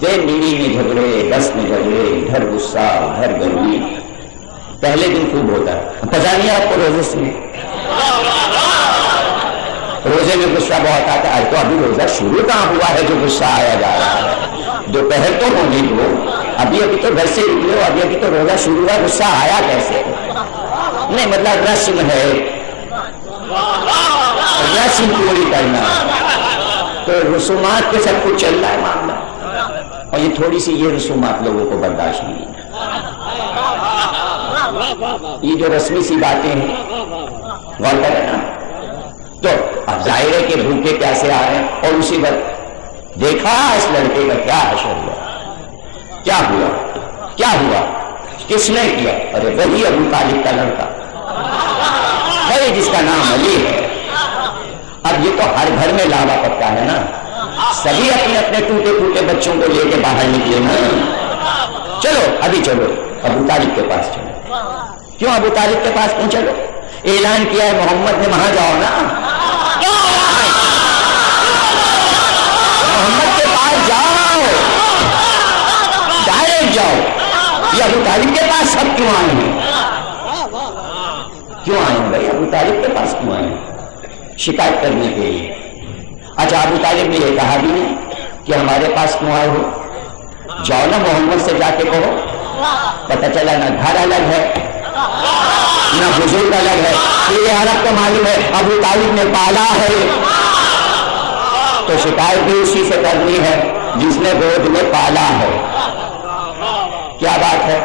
ملی میں جھگڑے, بس میں جھگڑے, ادھر غصہ ادھر گرمی. پہلے دن خوب ہوتا ہے. پتا نہیں آپ کو روزے سے روزے میں غصہ بہت آتا ہے. تو ابھی روزہ شروع کہاں ہوا ہے جو غصہ آیا جا رہا ہے. دوپہر تو ہونے دو, ابھی تو گھر سے نکلو, ابھی تو روزہ شروع ہوا, غصہ آیا کیسے؟ نہیں مطلب رسم ہے, رسم پوری کرنا, تو رسومات کے سب کچھ چل رہا ہے معاملہ, اور یہ تھوڑی سی یہ رسومات لوگوں کو برداشت نہیں ہے. یہ جو رسمی سی باتیں ہیں غور کریں نا. تو اب ظاہر ہے کہ بھوکے پیاسے آ رہے ہیں اور اسی وقت دیکھا اس لڑکے کا کیا حشر ہوا. کیا ہوا؟ کیا ہوا؟ کس نے کیا؟ ارے وہی ابو طالب کا لڑکا ہے جس کا نام علی ہے. اب یہ تو ہر گھر میں لاوا پکا ہے نا, سبھی اپنے اپنے ٹوٹے ٹوٹے بچوں کو لے کے باہر نکلے نا. چلو ابھی چلو ابو طالب کے پاس چلو. کیوں ابو طالب کے پاس کیوں چلو؟ اعلان کیا ہے محمد نے, وہاں جاؤ نا, محمد کے پاس جاؤ, ڈائریکٹ جاؤ. یہ ابو طالب کے پاس سب کیوں آئے ہیں؟ کیوں آئے ہیں بھائی ابو طالب کے پاس کیوں آئے ہیں؟ شکایت کرنے کے لیے. اچھا ابو طالب نے یہ کہا بھی نہیں کہ ہمارے پاس کیوں آئے ہو, جاؤ نا محمد سے جا کے کہو. پتہ چلا نہ گھر الگ ہے نہ بزرگ الگ ہے. یہ عرب کو معلوم ہے ابو طالب نے پالا ہے, تو شکایت بھی اسی سے کرنی ہے جس نے گود میں پالا ہے. کیا بات ہے؟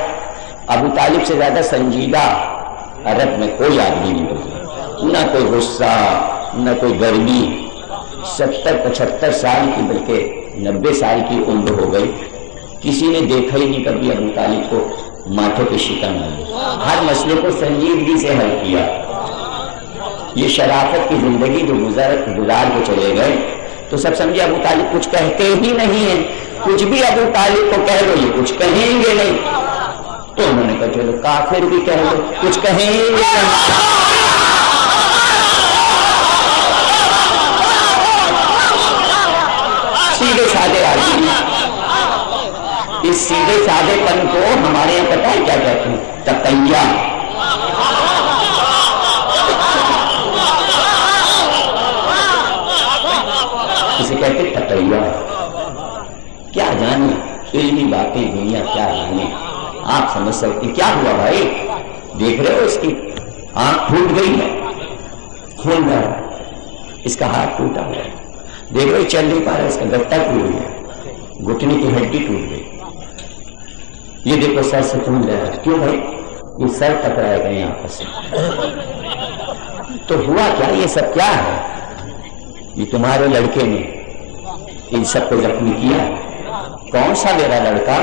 ابو طالب سے زیادہ سنجیدہ عرب میں کوئی آدمی نہیں ہوگا, نہ کوئی غصہ نہ کوئی گرمی. 70-75 سال کی بلکہ 90 سال کی عمر ہو گئی, کسی نے دیکھا ہی نہیں کبھی ابو طالب کو ماتھے پہ شکن آئی. ہر مسئلے کو سنجیدگی سے حل کیا. یہ شرافت کی زندگی جو گزار کے چلے گئے تو سب سمجھے ابو طالب کچھ کہتے ہی نہیں ہیں. کچھ بھی ابو طالب کو کہہ دو یہ کچھ کہیں گے نہیں. تو انہوں نے کہا چلو کافر بھی کہہ دو کچھ کہیں گے نہیں. سیدھے سادے آدمی, اس سیدھے سادے پن کو ہمارے یہاں پتہ ہے کیا کہتے ہیں؟ تقیہ. اسے کہتے ہیں تقیہ. کیا جانے علمی باتیں دنیا کیا جانے. آپ سمجھ سکتے کیا ہوا بھائی؟ دیکھ رہے ہو اس کی آنکھ پھوٹ گئی ہے, خون بہہ رہا ہے, اس کا ہاتھ ٹوٹا ہوا ہے, دیکھ رہے چل نہیں پا رہا, اس کا گٹا ٹوٹ گیا, گھٹنے کی ہڈی ٹوٹ گئی. یہ دیکھو سر سے خون بہہ رہا ہے. کیوں بھائی؟ یہ سر ٹکرائے گئے آپس میں. تو ہوا کیا؟ یہ سب کیا ہے؟ یہ تمہارے لڑکے نے ان سب کو زخمی کیا. کون سا میرا لڑکا؟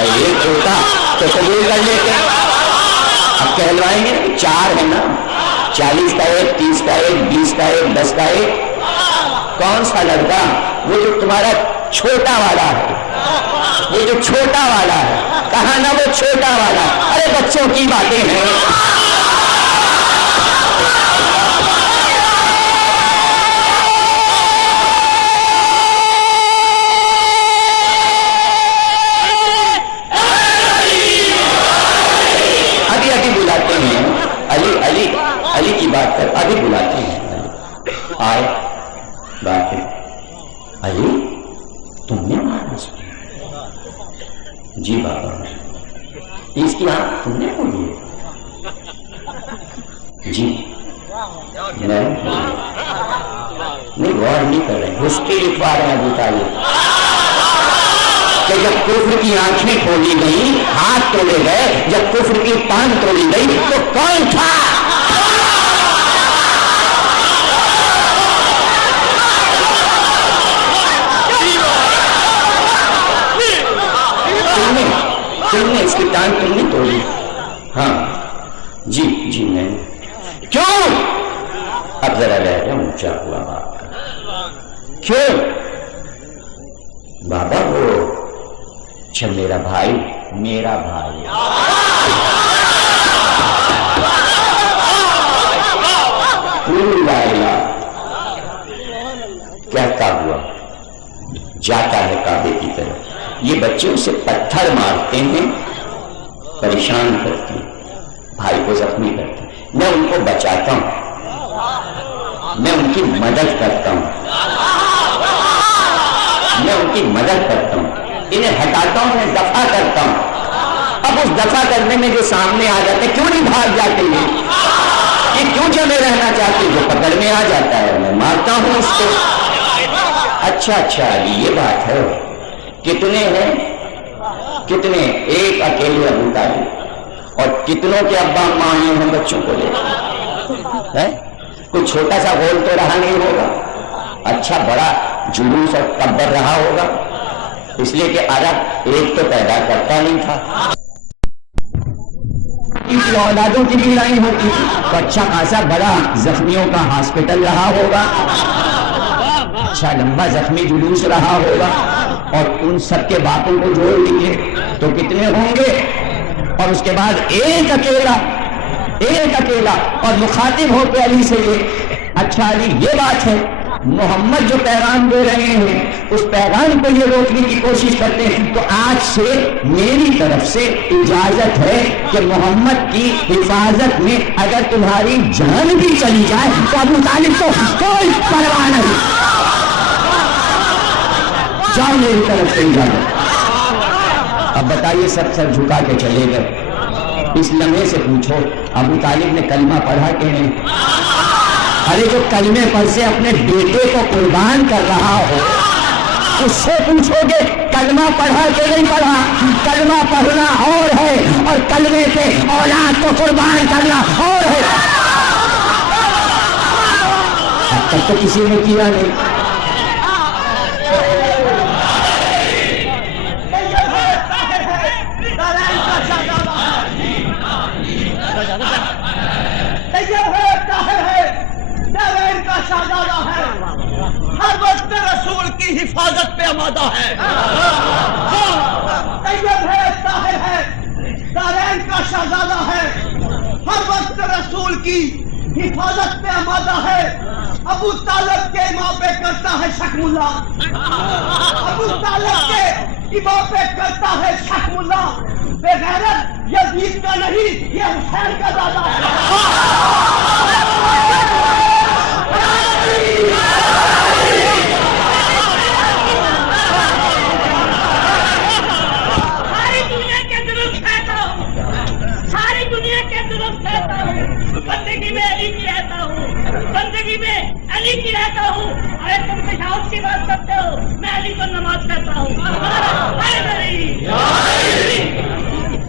ایک ہوتا تو قبول کر لیتے. اب کہلوائیں گے 4 ہے نا, 40 کا ایک, 30 کا ایک, 20 کا ایک, 10 کا ایک. کون سا لڑکا؟ وہ جو تمہارا چھوٹا والا ہے, وہ جو چھوٹا والا ہے. کہا نا وہ چھوٹا والا. ارے بچوں کی باتیں ہیں. ابھی بلاتے ہیں علی, علی علی کی بات کر. ابھی بلاتے ہیں آئے بات ہے. علی تم نے مارا اس کو؟ جی بابا. اس کی آنکھ تم نے کھولی ہے؟ جی میں نہیں, غور نہیں کر رہے, ہسٹری لکھوا رہے ہیں ابو طالب کہ جب کفر کی آنکھیں کھولی گئی, ہاتھ توڑے گئے, جب کفر کی ٹانگ توڑی گئی تو کون تھا؟ تم نے اس کی ٹانگ تم نے توڑی؟ ہاں جی جی میں. کیوں؟ اب ذرا لہجہ اونچا ہوا بات کا. کیوں بابا؟ وہ اچھا میرا بھائی, میرا بھائی کہتا ہوا جاتا ہے کعبے کی طرف. یہ بچے اسے پتھر مارتے ہیں, پریشان کرتے ہیں, بھائی کو زخمی کرتے ہیں. میں ان کو بچاتا ہوں, میں ان کی مدد کرتا ہوں, میں ان کی مدد کرتا ہوں, انہیں ہٹاتا ہوں, انہیں دفع کرتا ہوں. اب اس دفع کرنے میں جو سامنے آ جاتے کیوں نہیں بھاگ جاتے ہیں؟ یہ کیوں جمے رہنا چاہتے؟ جو پکڑ میں آ جاتا ہے میں مارتا ہوں اس کو. اچھا اچھا یہ بات ہے. کتنے ہیں؟ کتنے؟ ایک اکیلے ابو طالب, اور کتنوں کے ابا اماں ہیں بچوں کو لے. ہے؟ کوئی چھوٹا سا غول تو رہا نہیں ہوگا، اچھا بڑا جلوس اور تبر رہا ہوگا، اس لیے کہ عرب ایک تو پیدا کرتا نہیں تھا، اولادوں کی بھی لڑائی ہوتی تھی، تو اچھا خاصا بڑا زخمیوں کا ہاسپٹل رہا ہوگا، اچھا لمبا زخمی جلوس رہا ہوگا، اور ان سب کے باپوں کو جوڑ لیجیے تو کتنے ہوں گے، اور اس کے بعد ایک اکیلا اور مخاطب ہو کے علی سے یہ، اچھا علی یہ بات ہے محمد جو پیغام دے رہے ہیں اس پیغام کو یہ روکنے کی کوشش کرتے ہیں، تو آج سے میری طرف سے اجازت ہے کہ محمد کی حفاظت میں اگر تمہاری جان بھی چلی جائے تو ابو طالب کو کوئی پرواہ نہیں، جاؤ میری طرف سے اجازت۔ اب بتائیے سب سر جھکا کے چلے گئے، اس لمحے سے پوچھو ابو طالب نے کلمہ پڑھا کہ نہیں؟ ارے جو کلمے پر سے اپنے بیٹے کو قربان کر رہا ہو اس سے پوچھو گے کلمہ پڑھا کہ نہیں پڑھا؟ کلمہ پڑھنا اور ہے اور کلمے سے اولاد کو قربان کرنا اور ہے۔ اب تک تو کسی نے کیا نہیں۔ ہر وقت رسول کی حفاظت پہ آمادہ ہے، طیب ہے، طاہر ہے، دارین کا شہزادہ ہے، ہر وقت رسول کی حفاظت پہ آمادہ ہے۔ ابو طالب کے امام پہ کرتا ہے شک ملا، ابو طالب کے امام پہ کرتا ہے شک ملا، بے غیرت یزید کا نہیں یہ حسین کا دادا ہے۔ بندگی میں علی کی رہتا ہوں، بندگی میں علی کی رہتا ہوں۔ ارے تم تشہد کی بات کرتے ہو، میں علی کو نماز کہتا ہوں۔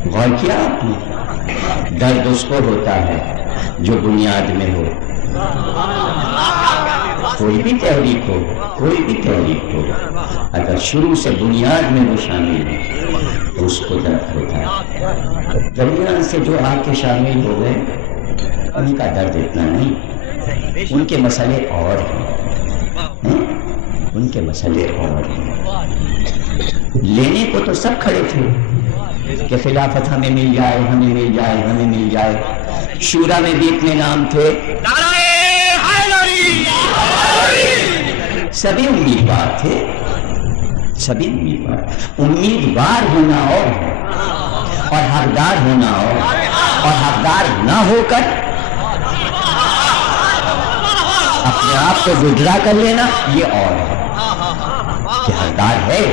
غور کیا آپ نے؟ درد اس کو ہوتا ہے جو بنیاد میں ہو، کوئی بھی تحریک ہو اگر شروع سے بنیاد میں وہ شامل ہے تو اس کو درد ہوتا ہے۔ درمیان سے جو آ کے شامل ہو گئے ان کا درد اتنا نہیں، ان کے مسئلے اور ہیں، ان کے مسئلے اور ہیں۔ لینے کو تو سب کھڑے تھے کہ خلافت ہمیں مل جائے، ہمیں مل جائے، ہمیں مل جائے۔ شورا میں بھی اتنے نام تھے، سبھی امیدوار تھے، سبھی امیدوار ہونا اور حقدار ہونا اور حقدار نہ ہو کر اپنے آپ کو وڈرا کر لینا یہ اور ہے۔ کہ حقدار ہے،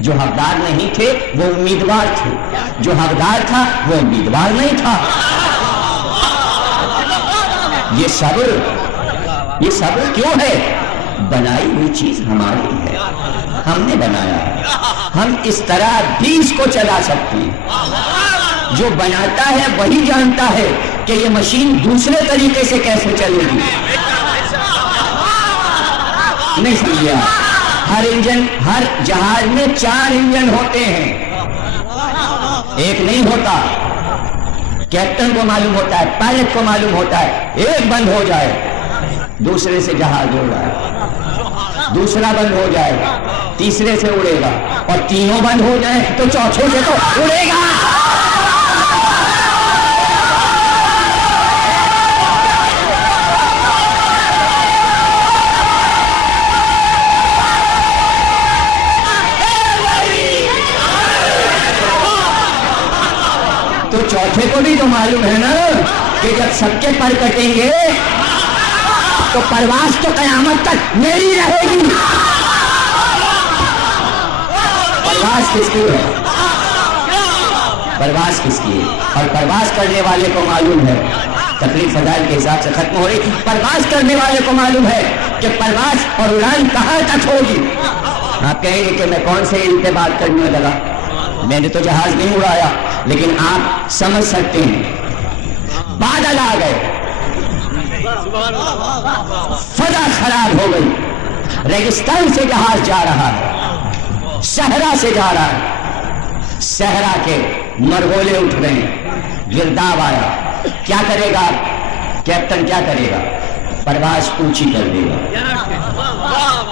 جو حقدار نہیں تھے وہ امیدوار تھے، جو حقدار تھا وہ امیدوار نہیں تھا۔ یہ صبر کیوں ہے؟ بنائی ہوئی چیز ہماری ہے، ہم نے بنایا ہے، ہم اس طرح بھی اس کو چلا سکتے ہیں۔ جو بناتا ہے وہی جانتا ہے کہ یہ مشین دوسرے طریقے سے کیسے چلے گی۔ نہیں سمجھا؟ ہر جہاز میں 4 انجن ہوتے ہیں، ایک نہیں ہوتا۔ کیپٹن کو معلوم ہوتا ہے، پائلٹ کو معلوم ہوتا ہے ایک بند ہو جائے دوسرے سے جہاز اڑ رہا ہے، دوسرا بند ہو جائے تیسرے سے اڑے گا، اور تینوں بند ہو جائیں تو چوتھے سے تو اڑے گا۔ تو چوتھے کو بھی تو معلوم ہے نا کہ جب سب کے پر کٹیں گے تو پرواز تو قیامت تک میری رہے گی۔ پرواز کس کی ہے؟ پرواز کس کی ہے؟ اور پرواز کرنے والے کو معلوم ہے، تکلیف فضائل کے حساب سے ختم ہو رہی، پرواز کرنے والے کو معلوم ہے کہ پرواز اور اڑان کہاں تک ہوگی۔ آپ کہیں گے کہ میں کون سے علم پہ بات کرنے لگا، میں نے تو جہاز نہیں اڑایا، لیکن آپ سمجھ سکتے ہیں بادل آ گئے، فضا خراب ہو گئی، ریگستان سے جہاز جا رہا ہے، صحرا سے جا رہا ہے، صحرا کے مرغولے اٹھ رہے ہیں، گرداب آیا، کیا کرے گا کیپٹن، کیا کرے گا؟ پرواز اونچی کر دے گا،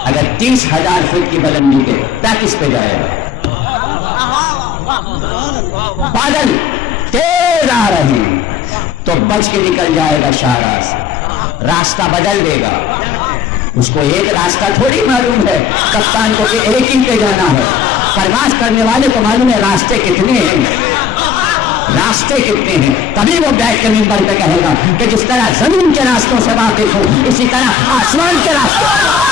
اگر 30,000 فٹ کی بلندی پہ پیکس پہ جائے گا، بادل تیز آ رہے ہیں تو بچ کے نکل جائے گا شاہراہ سے، راستہ بدل دے گا، اس کو ایک راستہ تھوڑی معلوم ہے کپتان کو کہ ایک ہی پہ جانا ہے، پرواز کرنے والے کو معلوم ہے راستے کتنے ہیں، راستے کتنے ہیں، تبھی وہ بیٹھ کے منبر پہ کہے گا کہ جس طرح زمین کے راستوں سے واقف ہوں اسی طرح آسمان کے راستوں۔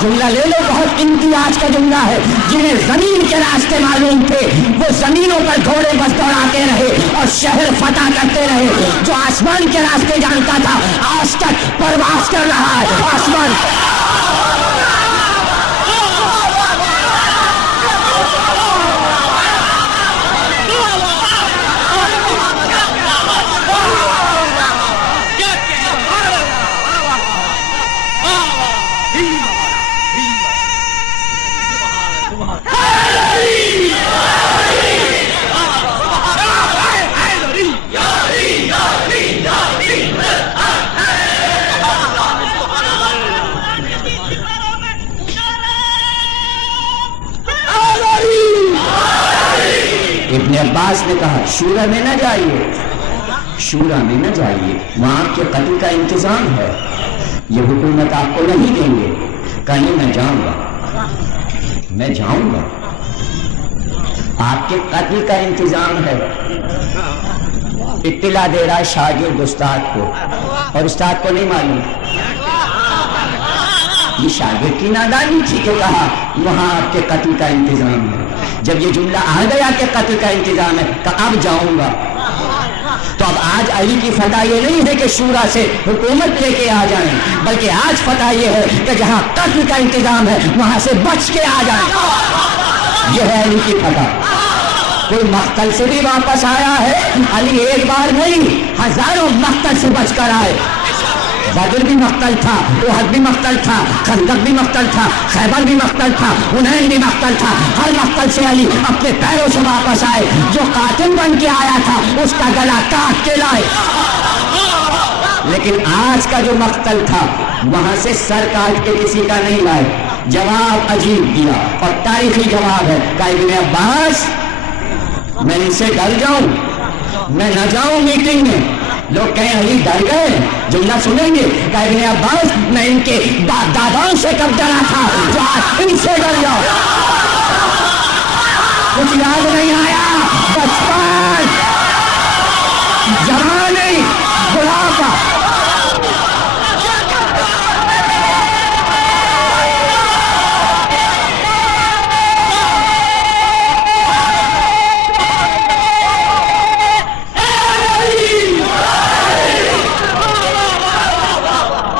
جملہ لے لو، بہت قیمتی آج کا جملہ ہے، جنہیں زمین کے راستے معلوم تھے وہ زمینوں پر گھوڑے بس دوڑاتے رہے اور شہر فتح کرتے رہے، جو آسمان کے راستے جانتا تھا آج تک پرواز کر رہا ہے آسمان۔ ابن عباس نے کہا شورا میں نہ جائیے، شورا میں نہ جائیے، وہاں آپ کے قتل کا انتظام ہے، یہ حکومت آپ کو نہیں دیں گے۔ کہیں میں جاؤں گا، میں جاؤں گا، آپ کے قتل کا انتظام ہے۔ اطلاع دے رہا ہے شاگرد استاد کو، اور استاد کو نہیں معلوم۔ یہ شاگرد کی نادانی تھی کہ کہا وہاں آپ کے قتل کا انتظام ہے۔ جب یہ جملہ آ گیا کہ قتل کا انتظام ہے کہ اب جاؤں گا، تو اب آج علی کی فتح یہ نہیں ہے کہ شورا سے حکومت لے کے آ جائیں، بلکہ آج فتح یہ ہے کہ جہاں قتل کا انتظام ہے وہاں سے بچ کے آ جائیں۔ یہ ہے علی کی فتح۔ کوئی مقتل سے بھی واپس آیا ہے، علی ایک بار نہیں ہزاروں مقتل سے بچ کر آئے۔ بدر بھی مقتل تھا، احد بھی مقتل تھا، خندق بھی مقتل تھا، خیبر بھی مقتل تھا، حنین بھی مقتل تھا، ہر مقتل سے علی اپنے پیروں سے واپس آئے، جو قاتل بن کے آیا تھا اس کا گلا کاٹ کے لائے۔ لیکن آج کا جو مقتل تھا وہاں سے سر کاٹ کے کسی کا نہیں لائے، جواب عجیب دیا اور تاریخی جواب ہے کہ ابن عباس میں ان سے ڈر جاؤں، میں نہ جاؤں میٹنگ میں، لوگ کہیں علی ڈر گئے، جملہ سنیں گے کہ ابن عباس میں ان کے داداؤں سے کب ڈرا تھا جو آج ان سے ڈر جاؤ۔ کچھ یاد نہیں آیا، بچپن، جوانی، بڑھاپا۔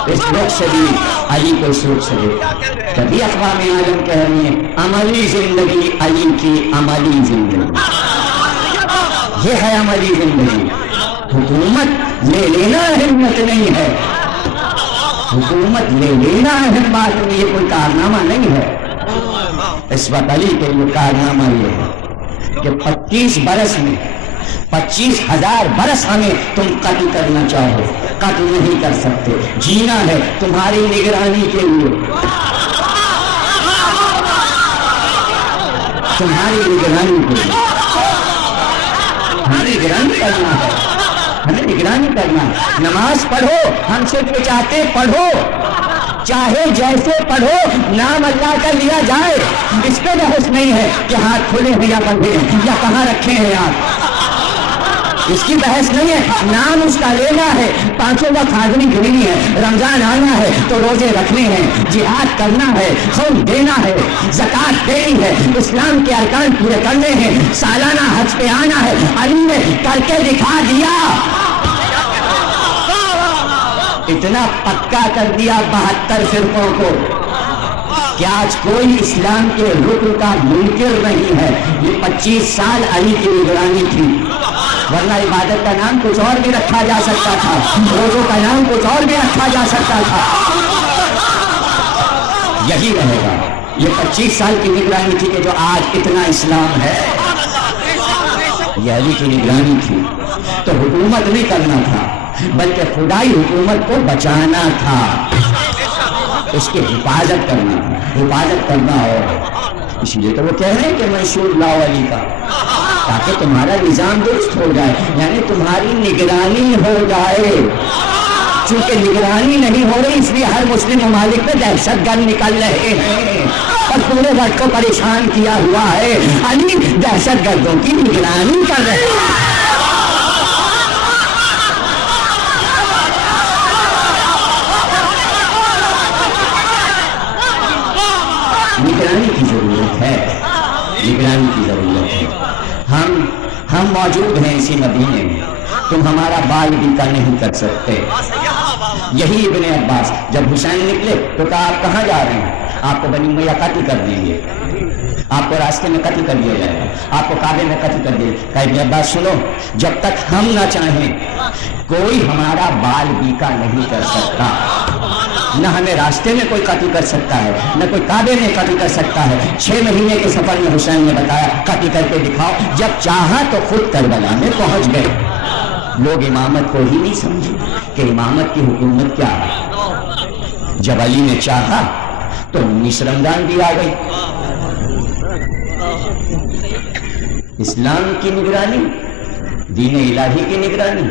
اس وقت شدید علی کو سوچ سکے، کبھی اقوام عالم کہہ رہی ہیں عملی زندگی علی کی عملی زندگی، یہ ہے عملی زندگی۔ حکومت لے لینا ہمت نہیں ہے، حکومت لے لینا اہم بات نہیں، یہ کوئی کارنامہ نہیں ہے۔ اس وقت علی کے لیے کارنامہ یہ ہے کہ 25 برس میں 25,000 برس ہمیں تم قتل کرنا چاہو، قتل نہیں کر سکتے، جینا ہے تمہاری نگرانی کے لیے، تمہاری نگرانی کے لیے، ہمیں نگرانی کرنا ہے، ہمیں نگرانی کرنا ہے۔ نماز پڑھو، ہم صرف یہ چاہتے پڑھو، چاہے جیسے پڑھو، نام اللہ کا لیا جائے، اس پہ بحث نہیں ہے کہ ہاتھ کھلے ہیں یا بندھے ہیں یا کہاں رکھے ہیں آپ، اس کی بحث نہیں ہے، نام اس کا لینا ہے، 5 وقت حاضری دینی ہے، رمضان آنا ہے تو روزے رکھنے ہیں، جہاد کرنا ہے، خون دینا ہے، زکوٰۃ دینی ہے، اسلام کے ارکان پورے کرنے ہیں، سالانہ حج پہ آنا ہے۔ علی نے کر کے دکھا دیا، اتنا پکا کر دیا 72 فرقوں کو کہ آج کوئی اسلام کے رکن کا منکر نہیں ہے. یہ 25 سال علی کی نگرانی تھی، ورنہ عبادت کا نام کچھ اور بھی رکھا جا سکتا تھا، روزوں کا نام کچھ اور بھی رکھا جا سکتا تھا. یہی رہے گا. یہ 25 سال کی نگرانی تھی کہ جو آج اتنا اسلام ہے، یہ علی کی نگرانی تھی. تو حکومت نہیں کرنا تھا، بلکہ خدائی حکومت کو بچانا تھا، اس کی حفاظت کرنا تھا. حفاظت کرنا اور اس لیے تو وہ کہہ رہے ہیں کہ منشور لاؤ علی کا، تاکہ تمہارا نظام درست ہو جائے، یعنی تمہاری نگرانی ہو جائے. چونکہ نگرانی نہیں ہو رہی، اس لیے ہر مسلم ممالک میں دہشت گرد نکل رہے ہیں اور پورے وقت کو پریشان کیا ہوا ہے. علی دہشت گردوں کی نگرانی کر رہے ہیں. نگرانی کی ضرورت ہے، نگرانی کی ضرورت ہے. ہم موجود ہیں اسی مدینے میں، تم ہمارا بال بھی کا نہیں کر سکتے. یہی ابن عباس جب حسین نکلے تو کہا آپ کہاں جا رہے ہیں؟ آپ کو بنی امیہ قتل کر دیں گے، آپ کو راستے میں قتل کر دیا جائے گا، آپ کو کعبے میں قتل کر دیا. کہا ابن عباس سنو، جب تک ہم نہ چاہیں کوئی ہمارا بال بیکا نہیں کر سکتا. نہ ہمیں راستے میں کوئی قتل کر سکتا ہے، نہ کوئی کعبے میں قتل کر سکتا ہے. 6 مہینے کے سفر میں حسین نے بتایا قتل کر کے دکھاؤ. جب چاہا تو خود کربلا میں پہنچ گئے. لوگ امامت کو ہی نہیں سمجھے کہ امامت کی حکومت کیا ہے. جب علی نے چاہا تو 19 رمضان بھی آ گئی. اسلام کی نگرانی، دین الہی کی نگرانی،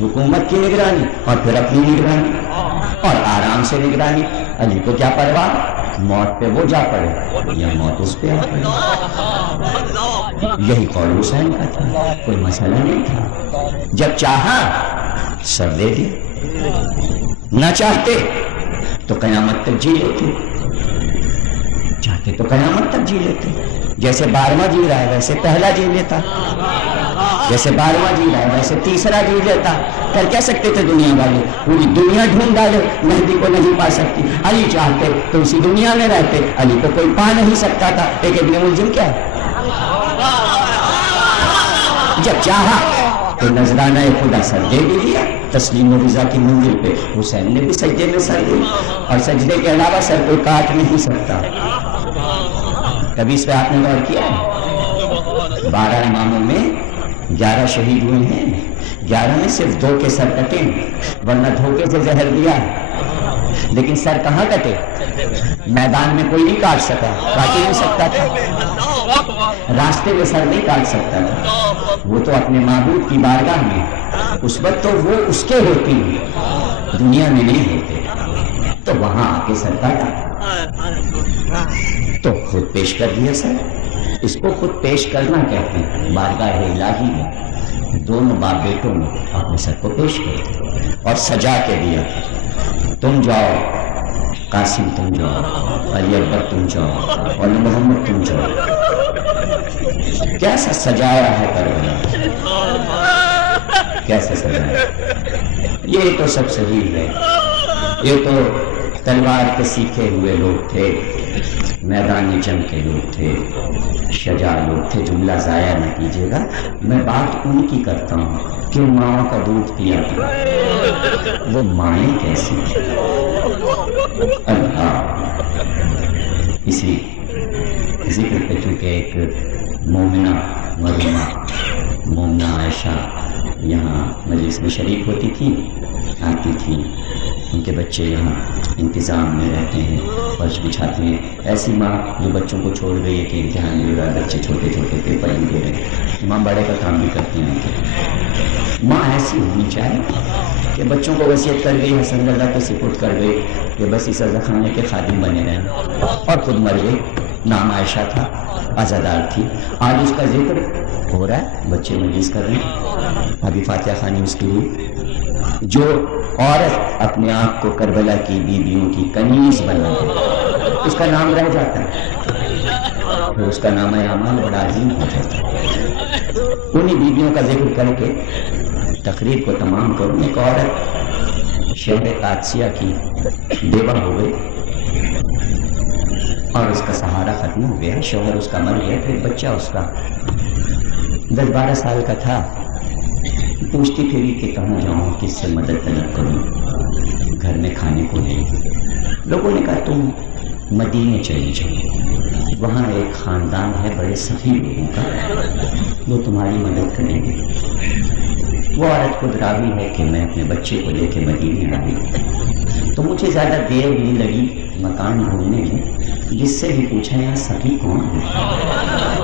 حکومت کی نگرانی اور پھر اپنی نگرانی اور آرام سے نگرانی. علی کو کیا پرواہ، موت پہ وہ جا پڑے یا موت اس پہ آ پڑے. یہی قول حسین کا تھا، کوئی مسئلہ نہیں تھا. جب چاہا سر دے دی، نہ چاہتے تو قیامت تک جی لیتے، چاہتے تو قیامت تک جی لیتے. جیسے 12واں جی رہا ہے ویسے پہلا جی لیتا، جیسے 12واں جی رہا ہے ویسے تیسرا جی لیتا. کل کہہ سکتے تھے دنیا والے پوری دنیا ڈھونڈ ڈالے مہدی کو نہیں پا سکتی، علی چاہتے تو اسی دنیا میں رہتے. علی کو کوئی پا نہیں سکتا تھا. ایک ابن ملجم کیا ہے، جب چاہا تو نذرانہ خدا سر دے بھی دیا تسلیم و رضا کی منزل پہ. حسین نے بھی سجدے میں سر دی، اور سجدے کے علاوہ سر کوئی کاٹ نہیں سکتا. کبھی اس پہ آپ نے غور کیا ہے؟ 12 اماموں میں 11 شہید ہوئے ہیں، 11 میں صرف 2 کے سر کٹے، ورنہ دھوکے سے زہر دیا. لیکن سر کہاں کٹے؟ میدان میں کوئی نہیں کاٹ سکا، کاٹ ہی نہیں سکتا تھا. راستے میں سر نہیں کاٹ سکتا تھا. وہ تو اپنے معبود کی بارگاہ میں، اس وقت تو وہ اس کے ہوتے ہیں، دنیا میں نہیں ہوتے. تو وہاں آ کے سر کاٹا تو خود پیش کر دیا سر. اس کو خود پیش کرنا کہتے ہیں. بارگاہ الہی میں دونوں باپ بیٹوں نے اپنے سر کو پیش کر اور سجا کے دیا. تم جاؤ قاسم، تم جاؤ علی اکبر، تم جاؤ اور محمد تم جاؤ. کیسا سجایا ہے کربلا، کیسے سجایا. یہ تو سب صحیح ہے. یہ تو تلوار کے سیکھے ہوئے لوگ تھے، میدان جنگ کے لوگ تھے، شجاع لوگ تھے. جملہ ضائع نہ کیجیے گا. میں بات ان کی کرتا ہوں کہ ماں کا دودھ پیا تھا. وہ مائیں کیسی تھی؟ اللہ اسی ذکر پہ چونکہ ایک مومنہ مرحومہ مومنہ عائشہ یہاں مجلس میں شریک ہوتی تھی، آتی تھی. ان کے بچے یہاں انتظام میں رہتے ہیں، فرش بچھاتے ہیں. ایسی ماں جو بچوں کو چھوڑ گئی ہے کہ امتحان لے رہا ہے، بچے چھوٹے چھوٹے پیپر نہیں دے رہے، ماں بڑے کا کام بھی کرتی ہیں. ماں ایسی ہونی چاہیے کہ بچوں کو وصیت کر گئی، حسن اللہ کے سپرد کر گئی کہ بس اس عزا خانے کے خادم بنے رہیں، اور خود مر گئی. نام عائشہ تھا، عزادار تھی. آج اس کا ذکر ہو رہا ہے، بچے مجلس کر رہے ہیں. ابھی فاتحہ خوانی اس کی ہوئی. جو عورت اپنے آپ کو کربلا کی بیویوں کی کنیز بنا دے اس کا نام رہ جاتا ہے، پھر اس کا نام اعمال بڑا عظیم ہو جاتا ہے. انہی بیویوں کا ذکر کر کے تقریر کو تمام کروں. ایک عورت شہر قادسیہ کی بیوہ ہو گئی، آدمی ہو گیا, شوہر اس کا مر گیا, پھر بچہ اس کا 10-12 سال کا تھا. پوچھتی پھری کہ کہاں جاؤں, کس سے مدد طلب کروں, گھر میں کھانے کو نہیں. لوگوں نے کہا تم مدینے چلی جاؤ, وہاں ایک خاندان ہے بڑے سخی لوگوں کا, وہ تمہاری مدد کریں گے. وہ عورت خود راوی ہے کہ میں اپنے بچے کو لے کے مدینے آئی, تو مجھے زیادہ دیر نہیں لگی مکان ڈھونڈنے میں. جس سے بھی پوچھا یہاں سخی کون ہے,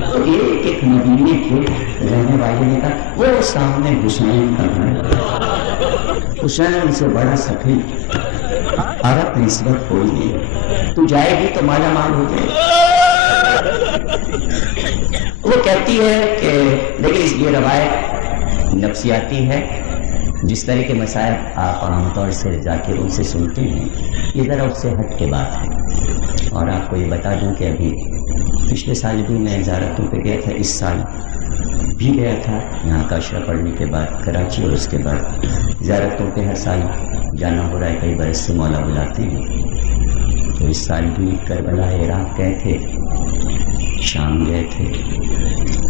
تو ایک مدینے کے رہنے والے نے کہا وہ سامنے حسین کا گھر, حسین سے بڑا سخی, عرب نسبت کوئی نہیں, تو جائے گی تو مالا مال ہو جائے. وہ کہتی ہے کہ لیکن یہ روایت نفسیاتی ہے, جس طرح کے مسائل آپ عام طور سے جا کے ان سے سنتے ہیں, یہ ذرا اس سے ہٹ کے بات ہے. اور آپ کو یہ بتا دوں کہ ابھی پچھلے سال بھی میں زیارتوں پہ گیا تھا, اس سال بھی گیا تھا یہاں کا عشرہ پڑھنے کے بعد کراچی, اور اس کے بعد زیارتوں پہ ہر سال جانا ہو رہا ہے, کئی برس سے مولا بلاتے ہیں. تو اس سال بھی کربلا عراق گئے تھے, شام گئے تھے,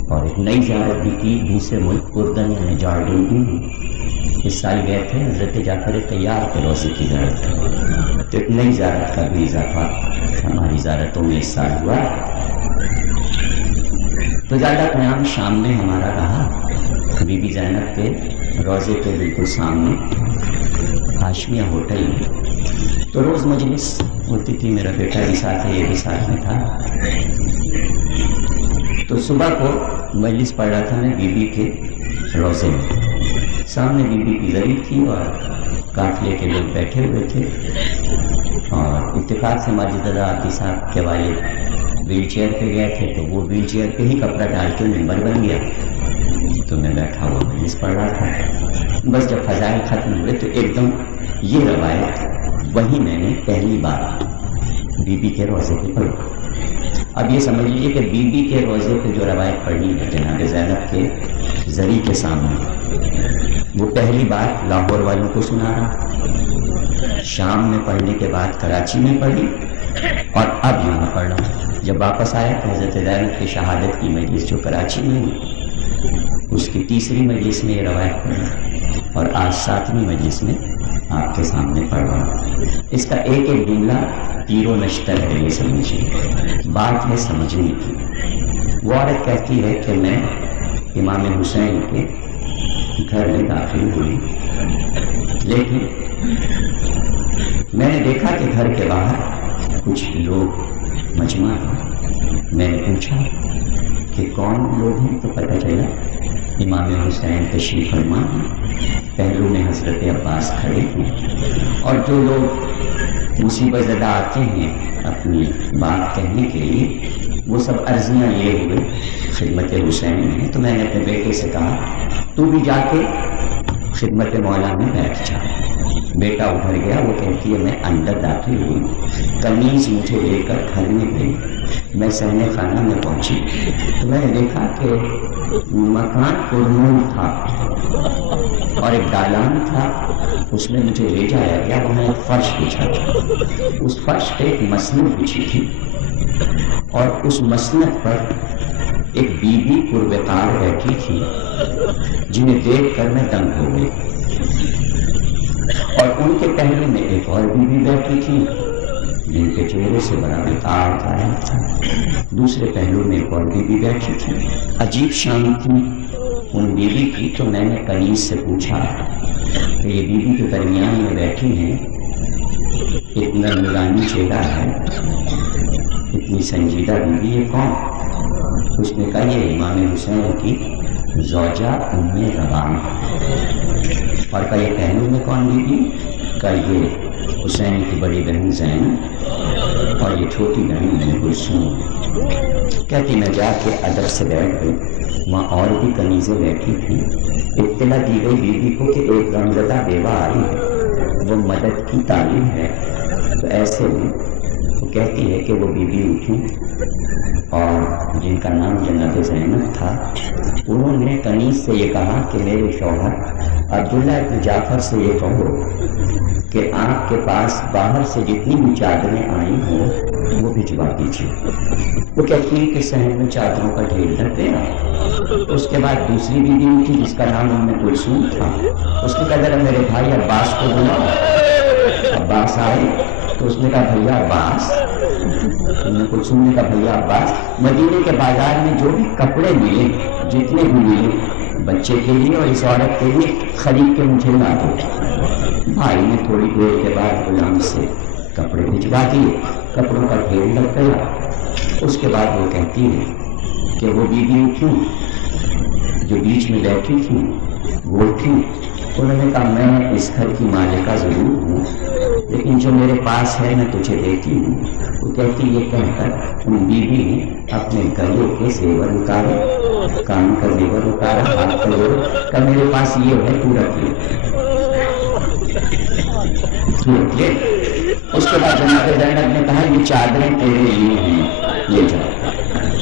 اور ایک نئی زیارت بھی کی دوسرے ملک اردن میں جارڈن بھی. اس سال گئے تھے حضرت جعفر طیار کے روضے کی زیارت, تو ایک نئی زیارت کا بھی اضافہ ہماری زیارتوں میں اس سال ہوا. تو زیادہ قیام شام میں ہمارا رہا, بی بی زینب کے روضے کے بالکل سامنے ہاشمیہ ہوٹل میں. تو روز مجلس ہوتی تھی, میرا بیٹا بھی ساتھ ہے, یہ بھی ساتھ میں تھا. تو صبح کو مجلس پڑھ رہا تھا میں بی بی کے روضے میں, سامنے بی بی کی زری تھی اور قافلے کے لوگ بیٹھے ہوئے تھے. اور اتفاق سے ماجد رضا آتی صاحب کے والد ویل چیئر پہ گئے تھے, تو وہ ویل چیئر پہ ہی کپڑا ڈال کے ممبر بن گیا. تو میں بیٹھا ہوا مجلس پڑھ رہا تھا. بس جب فضائل ختم ہوئے تو ایک دم یہ روایت وہی میں نے پہلی بار بی بی کے روضے پہ پڑھی. اب یہ سمجھ لیجیے کہ بی بی کے روضے پہ جو روایت پڑھی ہے جناب زینب کے زری کے سامنے, وہ پہلی بار لاہور والوں کو سنا رہا, شام میں پڑھنے کے بعد کراچی میں پڑھی, اور اب یہاں پڑھ رہا. جب واپس آیا تو حضرت زینب کی شہادت کی مجلس جو کراچی میں ہوئی, اس کی تیسری مجلس میں یہ روایت پڑھی, اور آج 7ویں مجلس میں آپ کے سامنے پڑھ رہا ہوں. اس کا ایک ایک جملہ تیر و نشتر ہے, یہ سمجھیے, بات ہے سمجھنے کی. وہ عورت کہتی ہے کہ میں امام حسین کے گھر میں داخل ہوئی, لیکن میں نے دیکھا کہ گھر کے باہر کچھ لوگ مجمع ہیں. میں نے پوچھا کہ کون لوگ ہیں, تو پتہ چلا امام حسین تشریف فرما ہیں, پہلو میں حضرت عباس کھڑے ہیں, اور جو لوگ مصیبت زدہ آتے ہیں اپنی بات کہنے کے لیے, وہ سب عرضیاں لیے ہوئے خدمت حسین میں. تو میں نے اپنے بیٹے سے کہا تو بھی جا کے خدمت مولا میں بیٹھ جا. بیٹا ادھر گیا, وہ کہتی ہے میں اندر داخل ہوئی, قمیض مجھے لے کر گھر میں گئی. میں صحن خانہ میں پہنچی تو میں نے دیکھا کہ مکان پرنور تھا اور ایک دالان تھا, اس میں مجھے لے جایا گیا. وہاں ایک فرش بچھا تھا, اس فرش پہ ایک مسند بچھی تھی, اور اس مسند پر ایک بی بی پروقار بیٹھی تھی, جنہیں دیکھ کر میں دنگ ہو گئی. اور ان کے پہلو میں ایک اور بی بی بیٹھی تھی, جن کے چہرے سے بڑا وقار آیا تھا. دوسرے پہلو میں ایک اور بی بی بیٹھی تھی. عجیب شان تھی ان بی بی کی. تو میں نے قریب سے پوچھا کہ یہ بی بی کے درمیان میں بیٹھی ہیں, اتنا نورانی چہرہ ہے, اتنی سنجیدہ بی بی, یہ کون؟ اس نے کہا یہ امام حسین کی زوجہ ام ربان. اور کہا یہ پہلو میں کون بی بی؟ کہا یہ حسین کی بڑی بہن زینب اور یہ چھوٹی بہن ام کلثوم. کہتی میں جا کے ادب سے بیٹھ گئی. وہاں اور بھی کنیزیں بیٹھی تھیں. اطلاع دی گئی بی بی کو کہ ایک غمزدہ بیوہ آئی ہے, وہ مدد کی تعلیم ہے. تو ایسے میں وہ کہتی ہے کہ وہ بی بی اٹھی, اور جن کا نام جناب زینب تھا, انہوں نے کنیز سے یہ کہا کہ میرے شوہر عبداللہ ابن جعفر سے یہ کہو کہ آپ کے پاس باہر سے جتنی بھی چادریں آئی ہوں وہ بھجوا بھجوا دیجیے. وہ کہتی ہے کہ صحن میں چادروں کا ڈھیر لگ گیا. اس کے بعد دوسری بیوی اٹھی جس کا نام ام کلثوم تھا. اس نے کہا ذرا میرے بھائی عباس کو بلاؤ. عباس آئے تو اس نے کہا بھیا عباس. ام کلثوم نے کہا بھیا عباس مدینے کے بازار میں جو بھی کپڑے ملے جتنے بھی ملے بچے کے لیے اور اس عورت کے لیے خرید کے مجھے لا دو. بھائی نے تھوڑی دیر کے بعد غلام سے کپڑے بھجوا دیے. کپڑوں کا ڈھیر لگ گیا. اس کے بعد وہ کہتی ہے کہ وہ بیوی اٹھی جو بیچ میں بیٹھی تھی وہ اٹھی. انہوں نے کہا میں اس گھر کی مالکہ ضرور ہوں لیکن جو میرے پاس ہے میں تجھے دیتی ہوں. وہ کہتی یہ کہہ کر ان بیوی نے اپنے گلے کے زیور اتارے, کان کا زیور اتارا, ہاتھ کا زیور, کہ میرے پاس یہ ہے تو رکھ لے. اس کے بعد جناب زینب نے کہا یہ چادریں تیرے لیے ہیں, یہ جا.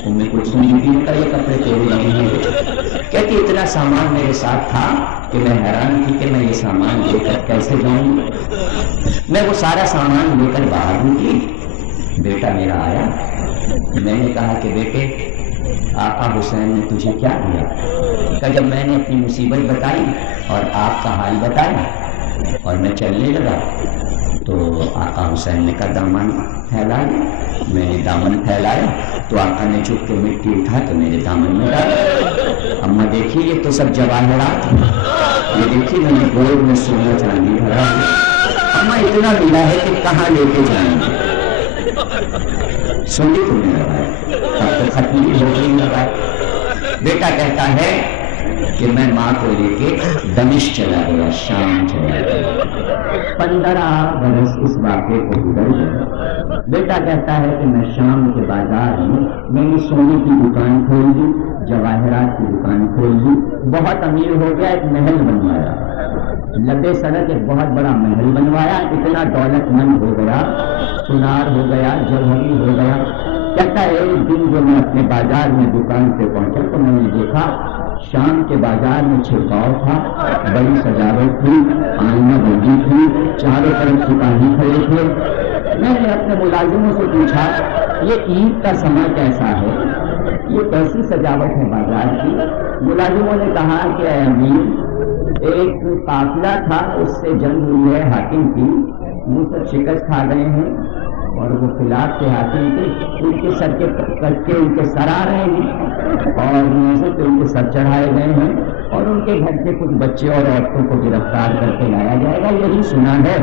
ام کلثوم بیوی نے کہا یہ کپڑے تیرے لیے ہیں. کہتی اتنا سامان میرے ساتھ تھا کہ میں حیران تھی کہ میں یہ سامان لے کر کیسے جاؤں. میں وہ سارا سامان لے کر باہر نکلی. بیٹا میرا آیا. میں نے کہا کہ بیٹے آقا حسین نے تجھے کیا دیا؟ کہ جب میں نے اپنی مصیبت بتائی اور آپ کا حال بتایا اور میں چلنے لگا تو آقا حسین نے کہا دامن پھیلا. میں نے دامن پھیلایا تو آقا نے چپ کے مٹی اٹھا کے میرے دامن میں ڈالا. اماں دیکھیے یہ تو سب جواہرات ہیں, یہ دیکھیے میں نے گولڈ میں سونا چاندی بھرا ہے. اماں اتنا ملا ہے کہ کہاں لے کے جائیں گے. سنی تو نہیں لگا ہے, اب تو ختم ہو گئی لگا. بیٹا کہتا ہے کہ میں ماں کو لے کے دمشق چلا گیا, شام چلا گیا. 15 برس اس واقعے کو گزر گئے. بیٹا کہتا ہے کہ میں شام کے بازار میں نے سونے کی دکان کھول دی, جواہرات کی دکان کھول دی. بہت امیر ہو گیا, ایک محل بنوایا, لبے سڑک ایک بہت بڑا محل بنوایا. اتنا دولت مند ہو گیا, سنار ہو گیا, جوہری ہو گیا. کہتا ہے ایک دن جو میں اپنے بازار میں دکان پہ پہنچا تو میں نے دیکھا شام کے بازار میں چھڑکاؤ تھا, بڑی سجاوٹ تھی, آئینہ بندی تھی, چاروں طرف سپاہی کھڑے تھے. میں نے اپنے ملازموں سے پوچھا یہ عید کا سماں کیسا ہے, یہ کیسی سجاوٹ ہے بازار کی؟ ملازموں نے کہا کہ اے امیر ایک قافلہ تھا, اس سے جنگ ہوئی ہے حاکم کی, وہ سب شکست کھا گئے ہیں اور وہ خلاف کے حاکم تھے, ان کے سر کے کر کے ان کے سر آ رہے ہیں اور ان کے سر چڑھائے گئے ہیں اور ان کے گھر کے کچھ بچے اور عورتوں کو گرفتار کر کے لایا جائے گا, یہی سنا ہے.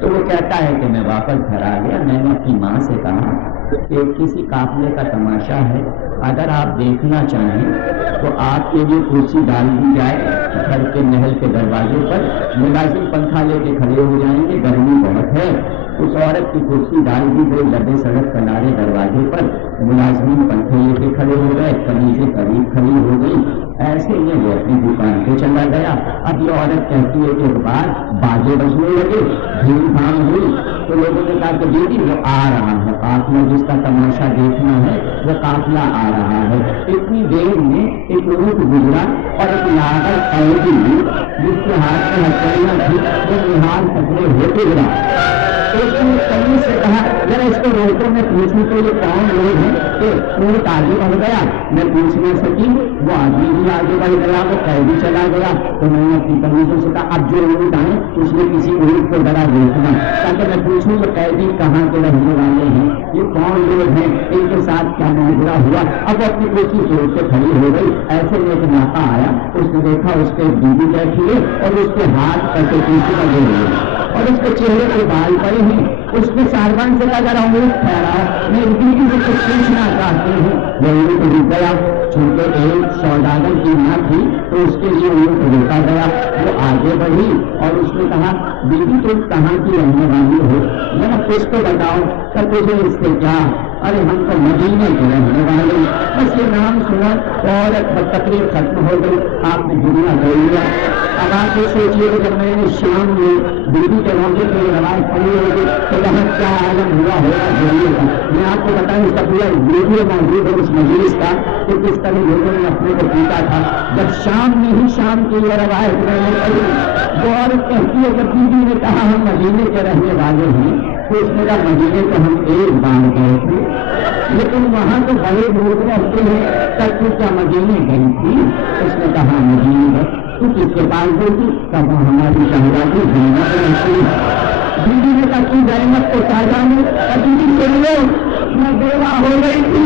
تو وہ کہتا ہے کہ میں واپس گھر آ گیا. میں نے اپنی ماں سے کہا کہ کسی قافلے کا تماشا ہے, اگر آپ دیکھنا چاہیں تو آپ کے لیے کرسی ڈال دی جائے گھر کے محل کے دروازے پر, ملازم پنکھا لے کے کھڑے ہو جائیں گے, گرمی بہت ہے. اس عورت کی کرسی ڈال دی گئی لبے سڑک کنارے دروازے پر, ملازمین پنکھے لے کے کھڑے ہو گئے, کمیزیں قریب کھڑی ہو گئی. ایسے میں وہ اپنی دکان پہ چلا گیا. اب یہ عورت کہتی ہے کہ بعد باجے بجنے لگے, بھیڑ بھاڑ ہوئی تو لوگوں نے کہا کہ دیدی وہ آ رہا ہے قافلہ, جس کا تماشا دیکھنا ہے وہ قافلہ آ رہا ہے. اتنی دیر میں ایک اونٹ گزرا اور ایک لاغر قیدی جس کے ہاتھ میں ہتھیلیاں تھی وہ نہال پکڑے ہوتے گرا. ایک نے کہیں سے کہا ذرا اس کو روکو, میں پوچھوں تو یہ کون لوگ ہیں, کہ اونٹ آگے بڑھ گیا. میں پوچھ نہ سکی, وہ آدمی بھی آگے بڑھ گیا, وہ قیدی چلا گیا. تو میں نے اپنی تمیزوں سے کہا اب جو اونٹ آئے اس نے کسی اونٹ کو ذرا روکنا تاکہ میں پوچھوں کہ قیدی کہاں کے رہنے والے ہیں, یہ کون لوگ ہیں, ان کے ساتھ کیا معاملہ ہوا. اب وہ اپنی کرسی چھوڑ کے کھڑی ہو گئی. ایسے میں ایک ناپا آیا, اس نے دیکھا اس کے بیوی بیٹھی ہے اور اس کے ہاتھ ایسے کرسی پر لے ہوئے اور اس کے چہرے پہ بال پڑے ہیں. اس نے ساربان سے کہا ذرا اونٹ ٹھہراؤ, میں اس بیوی سے کچھ پوچھنا چاہتی ہوں. وہ اونٹ رک گیا, چونکہ ایک سوداگر کی ماں تھی تو اس کے لیے اونٹ روکا گیا. وہ آگے بڑھی اور اس نے کہا بیوی تم کہاں کی رہنے والی ہو, ذرا کچھ تو بتاؤ. کہ تجھے اس سے کیا, ارے ہم تو مدینے کے رہنے والے, بس یہ نام سنا اور تقریب ختم ہو گئی, آپ نے دنیا لے لیا. اب آپ یہ سوچیے کہ جب میں نے شام میں بیوی کے موقع پہ یہ روایت پڑھی ہوگی تو وہاں کیا عالم ہوا ہوگا ضرور کا. میں آپ کو بتاؤں اس کا پورا ویڈیو موجود ہے اس مجلس کا کہ کس طرح لوگوں نے اپنے کو پیٹا تھا. جب شام میں ہی شام کی یہ روایت میں نے پڑھی, وہ عورت کہتی ہے کہ بیوی نے کہا ہم مدینے کے رہنے والے ہیں, تو اس نے کہا مدینے کو ہم ایک بار گئے تھے بڑے لوگ رہتے ہیں تب تو کیا مدینے گئی تھی؟ اس نے کہا مدینے گئی تو کس کے پاس گئی تھی؟ کہا ہماری شہزادی زینب رہتی بیوی نے کہا کی زینب کو کیا جانے؟ بیوی سن لو میں بیوہ ہو گئی تھی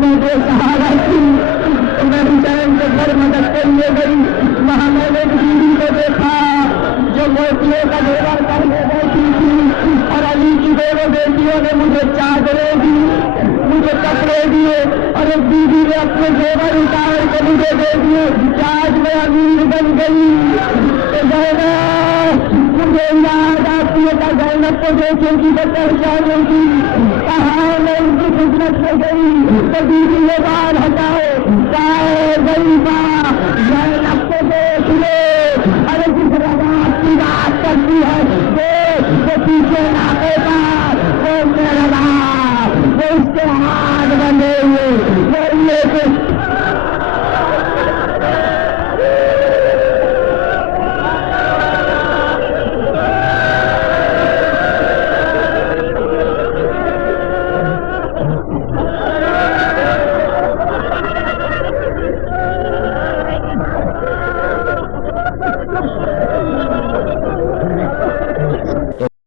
میں بے سہارا تھی میں حسین کے گھر مدد کرنے گئی وہاں میں نے بیوی کو دیکھا جو موتیوں کا ڈیرا کرنے بیٹھی تھی اور علی کی دونوں بیٹیوں نے مجھے چادریں دی مجھے کپڑے دیے اور ایک بیوی نے اپنے زیور اتار کے مجھے دے دیے آج میں امیر بن گئی مجھے یاد آتی ہے کہ زینب کو دیکھے گی تو پہچانے گی کہاں میں ان کی خدمت میں گئی تو بیوی یہ بال ہٹاؤ گئی بال